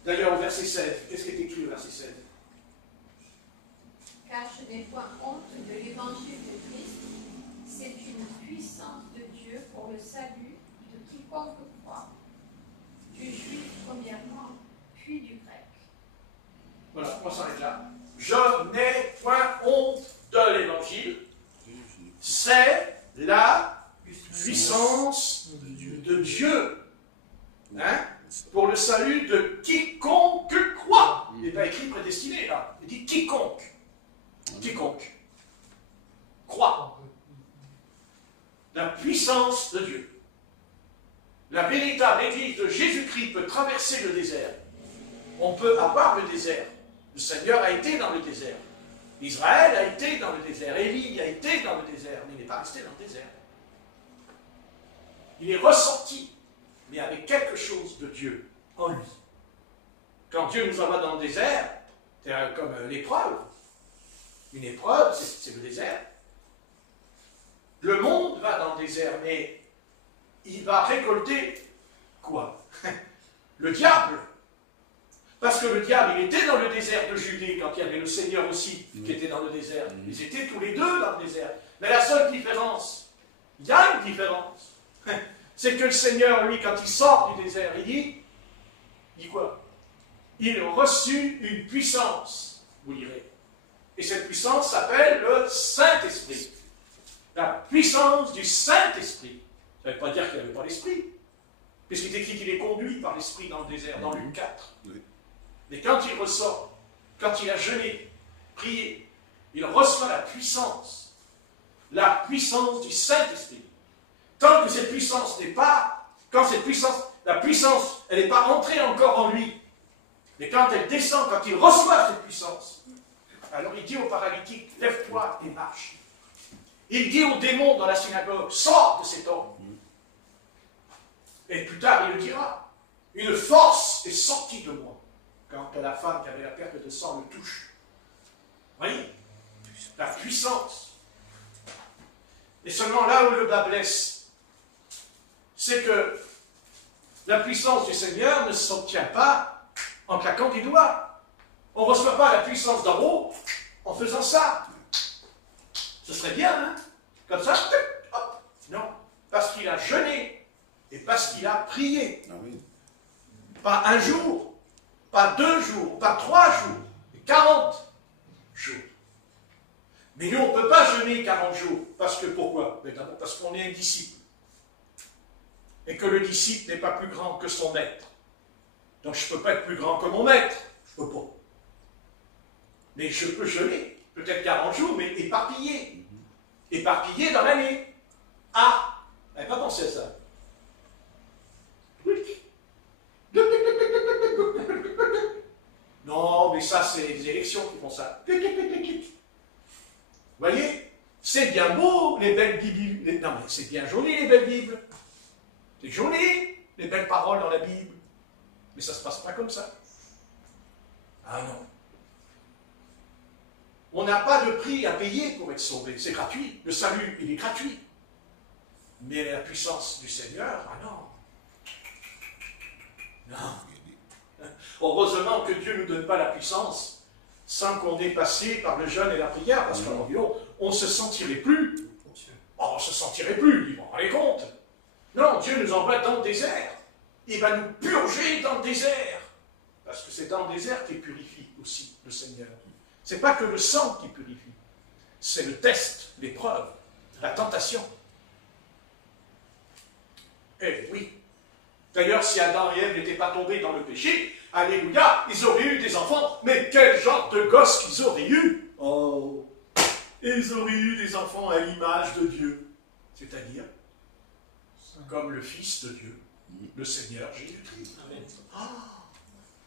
D'ailleurs, au verset 16, qu'est-ce qui est écrit au verset 16? Car je n'ai point honte de l'évangile de Christ, c'est une puissance de Dieu pour le salut de quiconque croit, du juif premièrement, puis du grec. Voilà, on s'arrête là. Je n'ai point honte de l'évangile, le salut de quiconque croit. Il n'est pas écrit prédestiné là. Il dit quiconque. Quiconque croit. La puissance de Dieu. La véritable Église de Jésus-Christ peut traverser le désert. On peut avoir le désert. Le Seigneur a été dans le désert. Israël a été dans le désert. Élie a été dans le désert, mais il n'est pas resté dans le désert. Il est ressorti, mais avec quelque chose de Dieu en lui. Quand Dieu nous envoie dans le désert, c'est comme l'épreuve. Une épreuve, c'est le désert. Le monde va dans le désert, mais il va récolter quoi? Le diable. Parce que le diable, il était dans le désert de Judée, quand il y avait le Seigneur aussi, qui était dans le désert. Ils étaient tous les deux dans le désert. Mais la seule différence, il y a une différence, c'est que le Seigneur, lui, quand il sort du désert, il dit quoi? Il a reçu une puissance, vous lirez. Et cette puissance s'appelle le Saint-Esprit. La puissance du Saint-Esprit. Ça ne veut pas dire qu'il n'y avait pas l'Esprit. Puisqu'il est écrit qu'il est conduit par l'Esprit dans le désert, dans Luc 4. Oui. Mais quand il ressort, quand il a jeûné, prié, il reçoit la puissance du Saint-Esprit. Tant que cette puissance n'est pas, la puissance, elle n'est pas entrée encore en lui, mais quand elle descend, quand il reçoit cette puissance, alors il dit au paralytique, lève-toi et marche. Il dit au démon dans la synagogue, sors de cet homme. Et plus tard, il le dira, une force est sortie de moi. Quand la femme qui avait la perte de sang le touche. Vous voyez? La puissance. Et seulement là où le bas blesse, c'est que la puissance du Seigneur ne s'obtient pas en claquant des doigts. On ne reçoit pas la puissance d'en haut en faisant ça. Ce serait bien, hein? Comme ça, hop. Non. Parce qu'il a jeûné et parce qu'il a prié. Ah oui. Pas un jour, pas 2 jours, pas 3 jours, mais 40 jours. Mais nous, on ne peut pas jeûner 40 jours. Parce que, pourquoi? D'abord parce qu'on est un disciple. Et que le disciple n'est pas plus grand que son maître. Donc je ne peux pas être plus grand que mon maître. Je ne peux pas. Mais je peux jeûner, peut-être 40 jours, mais éparpillé. Éparpillé dans l'année. Ah, vous n'avez pas pensé à ça. Non, mais ça, c'est les élections qui font ça. Vous voyez? C'est bien beau, les belles Bibles. Non, mais c'est bien joli, les belles Bibles. C'est joli, les belles paroles dans la Bible. Mais ça ne se passe pas comme ça. Ah non. On n'a pas de prix à payer pour être sauvé. C'est gratuit. Le salut, il est gratuit. Mais la puissance du Seigneur, ah non. Non. Heureusement que Dieu ne nous donne pas la puissance sans qu'on ait passé par le jeûne et la prière, parce qu'on ne se sentirait plus. Oh, on ne se sentirait plus, vous vous rendez compte? Non, Dieu nous envoie dans le désert. Il va nous purger dans le désert. Parce que c'est dans le désert qu'il purifie aussi, le Seigneur. Ce n'est pas que le sang qui purifie. C'est le test, l'épreuve, la tentation. Eh oui. D'ailleurs, si Adam et Ève n'étaient pas tombés dans le péché, alléluia, ils auraient eu des enfants. Mais quel genre de gosses qu'ils auraient eu? Oh, ils auraient eu des enfants à l'image de Dieu. C'est-à-dire, comme le Fils de Dieu, le Seigneur Jésus-Christ. Oh.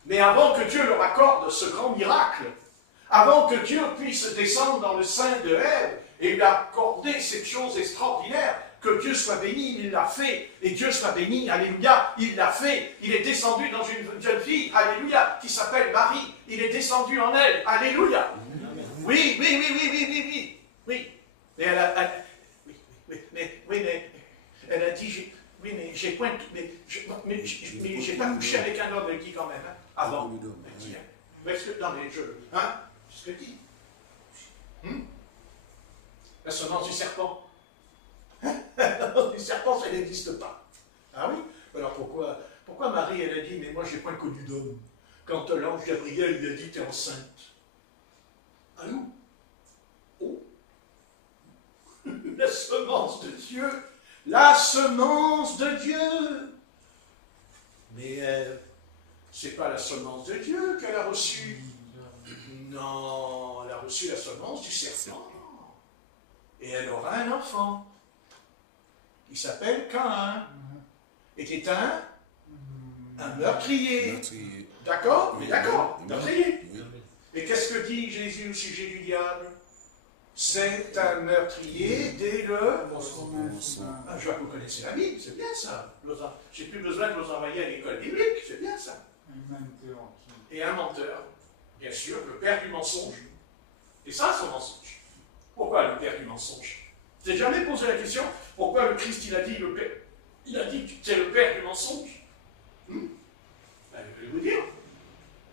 Mais avant que Dieu leur accorde ce grand miracle, avant que Dieu puisse descendre dans le sein de Ève et lui accorder cette chose extraordinaire, que Dieu soit béni, il l'a fait, et Dieu soit béni, alléluia, il l'a fait, il est descendu dans une jeune fille, alléluia, qui s'appelle Marie, il est descendu en elle, alléluia. Oui, mais elle a dit, j'ai point, mais j'ai pas couché avec un homme, elle dit quand même, hein, avant. Non, mais c'est ce que dit. La semence du serpent. Du serpent, ça n'existe pas. Ah oui? Alors pourquoi Marie, elle a dit, mais moi, je n'ai pas connu d'homme, quand l'ange Gabriel lui a dit, tu es enceinte? Ah non? Oh! La semence de Dieu! La semence de Dieu! Mais c'est pas la semence de Dieu qu'elle a reçue. Non, elle a reçu la semence du serpent. Et elle aura un enfant. Il s'appelle Caïn. Et qui est un meurtrier. D'accord? Mais d'accord, meurtrier. Et qu'est-ce que dit Jésus au sujet du diable? C'est un meurtrier dès le... Ah, je vois que vous connaissez la Bible, c'est bien ça. J'ai plus besoin de vous envoyer à l'école biblique, c'est bien ça. Et un menteur, bien sûr, le père du mensonge. Et ça, son mensonge. Pourquoi le père du mensonge? Vous n'avez jamais posé la question pourquoi le Christ, il a dit que c'est le père du mensonge? Ben, je vais vous dire.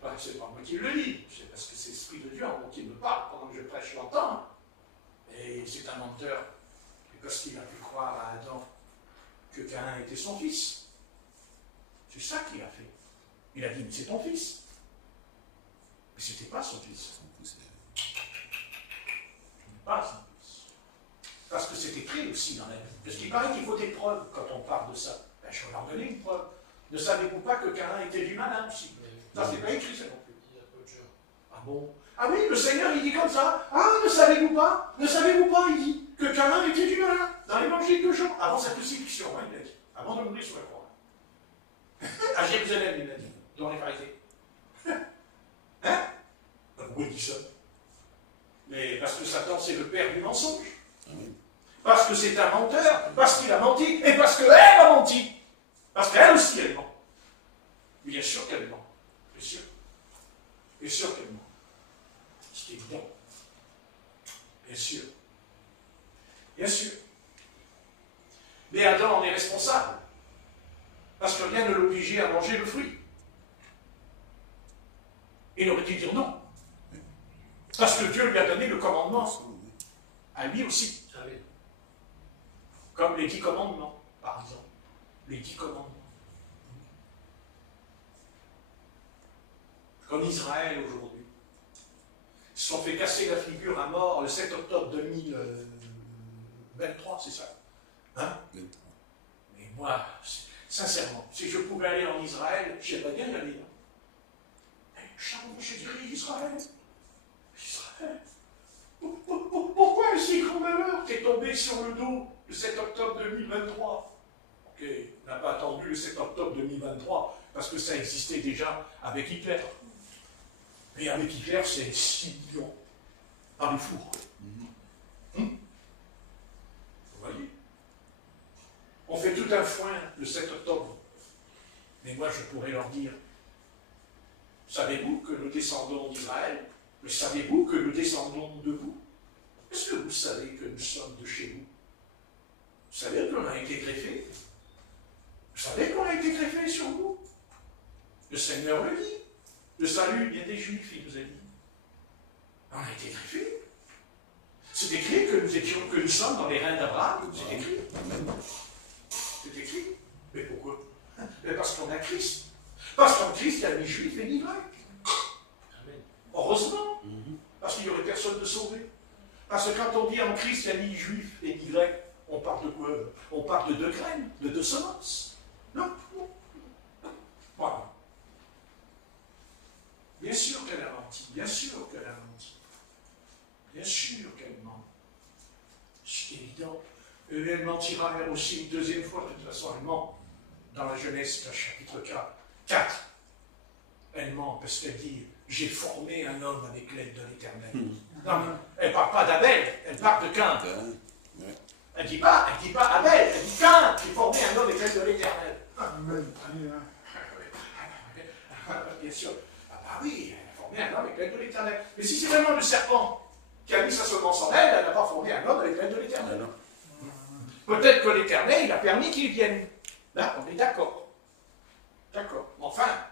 Ben, c'est pas moi qui le dis, c'est parce que c'est l'Esprit de Dieu en moi qui me parle pendant que je prêche longtemps. Hein. Et c'est un menteur, parce qu'il a pu croire à Adam que Caïn était son fils. C'est ça qu'il a fait. Il a dit, mais c'est ton fils. Mais ce n'était pas son fils. Ce n'est pas son fils. Parce que c'est écrit aussi dans la Bible. Parce qu'il paraît qu'il faut des preuves quand on parle de ça. Ben, je vais leur donner une preuve. Ne savez-vous pas que Caïn était du malin aussi? Ça, c'est pas écrit, ça non plus. Ah bon? Ah oui, le Seigneur, il dit comme ça. Ah, ne savez-vous pas? Ne savez-vous pas, il dit, que Caïn était du malin dans l'évangile de Jean, avant sa crucifixion, hein, il a dit, avant de mourir sur la croix. À Jérusalem, il a dit, dans les pharisées. Hein? Pourquoi il dit ça? Mais parce que Satan, c'est le père du mensonge. Parce que c'est un menteur, parce qu'il a menti, et parce qu'elle a menti. Parce qu'elle aussi, elle ment. Bien sûr qu'elle ment. Bien sûr. Bien sûr qu'elle ment. C'est évident. Bien sûr. Bien sûr. Mais Adam en est responsable. Parce que rien ne l'obligeait à manger le fruit. Il aurait dû dire non. Parce que Dieu lui a donné le commandement. À lui aussi. Comme les 10 commandements, par exemple. Les 10 commandements. Comme Israël aujourd'hui. Ils se sont fait casser la figure à mort le 7 octobre 2023, c'est ça? Hein? Mais moi, sincèrement, si je pouvais aller en Israël, j'aimerais bien y aller. Je dirais Israël. Israël. Pourquoi un si grand malheur t'es tombé sur le dos le 7 octobre 2023? Ok, on n'a pas attendu le 7 octobre 2023 parce que ça existait déjà avec Hitler. Mais avec Hitler, c'est 6 millions par les fours. Vous voyez? On fait tout un foin le 7 octobre. Mais moi, je pourrais leur dire, savez-vous que nous descendons d'Israël? Mais savez-vous que nous descendons de vous? Est-ce que vous savez que nous sommes de chez vous? Vous savez qu'on a été greffé? Vous savez qu'on a été greffé sur vous? Le Seigneur le dit. Le salut vient des Juifs, il nous a dit. On a été greffés. C'est écrit que nous sommes dans les reins d'Abraham. C'est écrit. C'est écrit. Mais pourquoi? Mais parce qu'on a Christ. Parce qu'en Christ, il y a ni Juif et ni Grec. Heureusement. Parce qu'il n'y aurait personne de sauvé. Parce que quand on dit en Christ, il n'y a ni Juif et ni Grec, on parle de quoi? On parle de 2 graines, de 2 semences. Non. Voilà. Bien sûr qu'elle a menti, bien sûr qu'elle a menti. Bien sûr qu'elle ment. C'est évident. Et elle mentira aussi une deuxième fois, de toute façon, elle ment. Dans la Genèse, chapitre 4. Elle ment parce qu'elle dit, j'ai formé un homme avec l'aide de l'Éternel. Non, mais elle ne parle pas d'Abel, elle parle de Caïn. Elle ne dit pas Abel, elle dit Caïn, j'ai formé un homme avec l'aide de l'Éternel. Bien sûr. Ah oui, elle a formé un homme avec l'aide de l'Éternel. Mais si c'est vraiment le serpent qui a mis sa semence en elle, elle n'a pas formé un homme avec l'aide de l'Éternel. Peut-être que l'Éternel, il a permis qu'il vienne. Là, on est d'accord. D'accord. Enfin,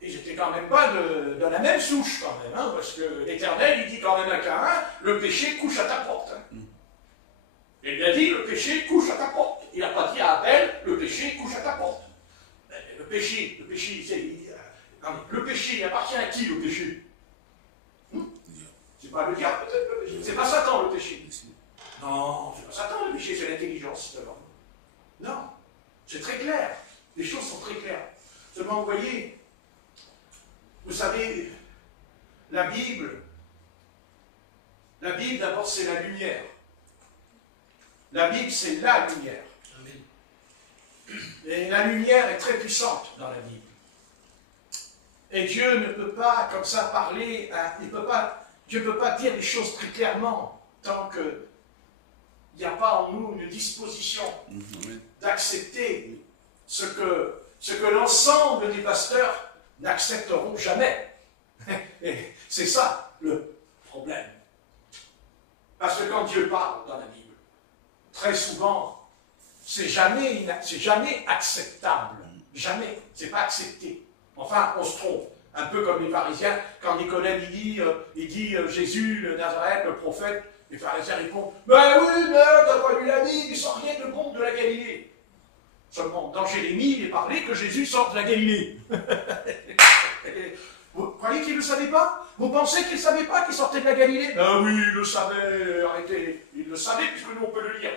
ils n'étaient quand même pas de la même souche, quand même, hein, parce que l'Éternel, il dit quand même à Caïn, le péché couche à ta porte. Hein. Il lui a dit, le péché couche à ta porte. Il n'a pas dit à Abel, le péché couche à ta porte. Le péché, le péché, il appartient à qui, le péché? C'est pas le diable, peut-être, le péché. C'est pas Satan, le péché. Non, c'est pas Satan, le péché, c'est l'intelligence de l'homme. Non, c'est très clair. Les choses sont très claires. Seulement, vous voyez, vous savez, la Bible d'abord, c'est la lumière. La Bible, c'est la lumière. Et la lumière est très puissante dans la Bible. Et Dieu ne peut pas, comme ça, parler, Dieu ne peut pas dire les choses très clairement tant qu'il n'y a pas en nous une disposition d'accepter ce que l'ensemble des pasteurs n'accepteront jamais. Et c'est ça le problème. Parce que quand Dieu parle dans la Bible, très souvent, c'est jamais acceptable. Jamais. C'est pas accepté. Enfin, on se trompe. Un peu comme les pharisiens, quand Nicodème il dit Jésus, le Nazareth, le prophète, les pharisiens répondent ben oui, mais t'as pas lu la Bible, il sort rien de bon de la Galilée. Seulement, dans Jérémie, il est parlé que Jésus sort de la Galilée. Vous croyez qu'il ne le savait pas? Vous pensez qu'il ne savait pas qu'il sortait de la Galilée? Ben oui, il le savait, arrêtez. Il le savait puisque nous on peut le lire.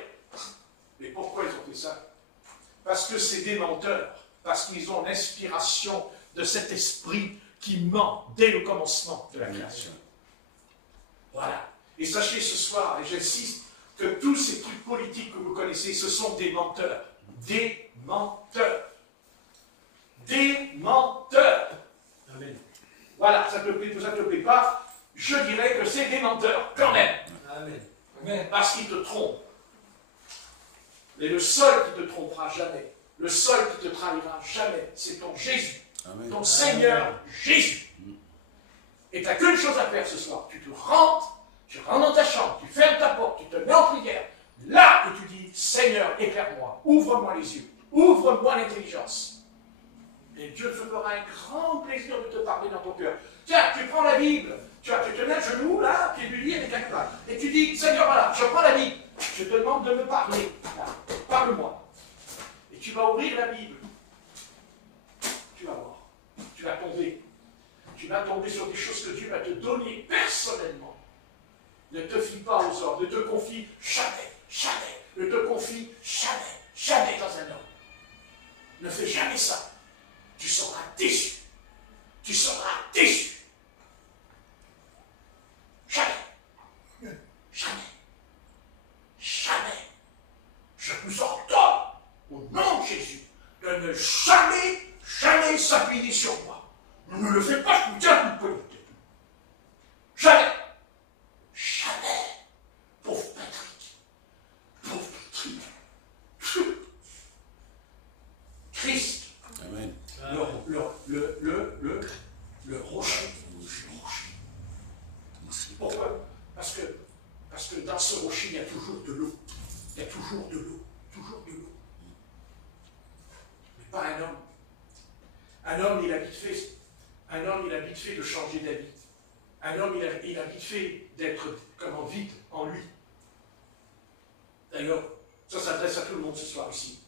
Mais pourquoi ils ont fait ça? Parce que c'est des menteurs. Parce qu'ils ont l'inspiration de cet esprit qui ment dès le commencement de la création. Voilà. Et sachez ce soir, et j'insiste, que tous ces trucs politiques que vous connaissez, ce sont des menteurs. Des menteurs. Des menteurs. Amen. Voilà, ça ne te plaît pas, je dirais que c'est des menteurs quand même. Amen. Amen. Parce qu'ils te trompent. Mais le seul qui te trompera jamais, le seul qui te trahira jamais, c'est ton Jésus. Amen. Ton Seigneur Jésus. Et tu n'as qu'une chose à faire ce soir. Tu rentres dans ta chambre, tu fermes ta porte, tu te mets en prière. Là, et tu dis, Seigneur, éclaire-moi, ouvre-moi les yeux, ouvre-moi l'intelligence. Et Dieu te fera un grand plaisir de te parler dans ton cœur. Tiens, tu prends la Bible, tu te mets à genoux, là, pied du lit avec un plat. Et tu dis, Seigneur, voilà, je prends la Bible, je te demande de me parler. Là, parle-moi. Et tu vas ouvrir la Bible. Tu vas voir. Tu vas tomber. Tu vas tomber sur des choses que Dieu va te donner personnellement. Ne te fie pas aux hommes, ne te confie jamais, jamais, ne te confie jamais, jamais dans un homme. Ne fais jamais ça. Tu seras déçu. Tu seras déçu. Jamais. Jamais. Jamais. Je vous ordonne, au nom de Jésus, de ne jamais s'appuyer sur moi. Ne le fais pas, je vous tiens une poignée. Jamais. Jamais. Pauvre Patrick. Pauvre Patrick. Christ. Amen. Le rocher. Pourquoi? Parce que dans ce rocher, il y a toujours de l'eau. Il y a toujours de l'eau. Toujours de l'eau. Mais pas un homme. Un homme, il a vite fait de changer d'avis. Un homme, il a vite fait d'être vide en lui. D'ailleurs, ça s'adresse à tout le monde ce soir ici.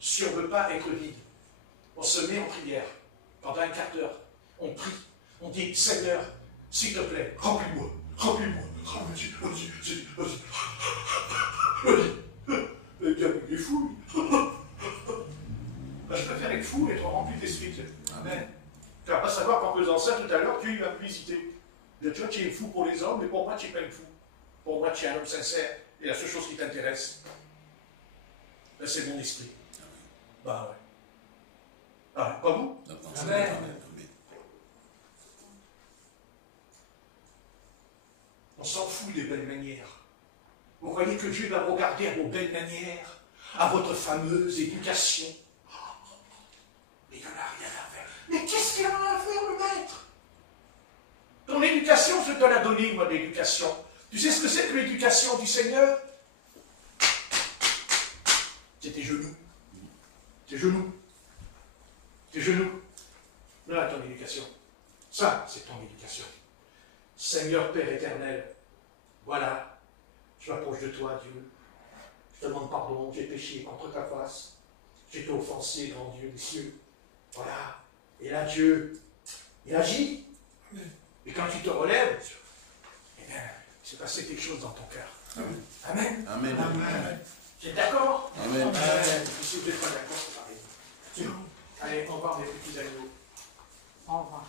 Si on ne veut pas être vide, on se met en prière pendant un quart d'heure. On prie. On dit, Seigneur, s'il te plaît, remplis-moi. Remplis-moi. Vas-y. Mais bien, il est fou. Je préfère être fou et être rempli d'esprit. Amen. Tu ne vas pas savoir qu'en faisant ça tout à l'heure, Dieu va me visiter. Tu vois, tu es fou pour les hommes, mais pour moi, tu n'es pas un fou. Pour moi, tu es un homme sincère. Et la seule chose qui t'intéresse, c'est mon esprit. Bah ouais. Ah, pas vous? Amen. On s'en fout des belles manières. Vous croyez que Dieu va regarder à vos belles manières, à votre fameuse éducation? Mais il n'en a rien à faire. Mais qu'est-ce qu'il en a à faire, le maître? Ton éducation, je te l'ai donnée, moi, l'éducation. Tu sais ce que c'est que l'éducation du Seigneur? C'est tes genoux. Tes genoux. Tes genoux. Voilà ton éducation. Ça, c'est ton éducation. Seigneur Père éternel, voilà, je m'approche de toi, Dieu. Je te demande pardon, j'ai péché contre ta face. J'ai été offensé, grand Dieu des cieux. Voilà. Et là, Dieu, il agit. Et quand tu te relèves, eh bien, il s'est passé quelque chose dans ton cœur. Amen. Amen. Amen. Vous êtes d'accord? Amen. Si vous n'êtes pas d'accord, c'est pareil. Allez, au revoir les petits agneaux. Au revoir.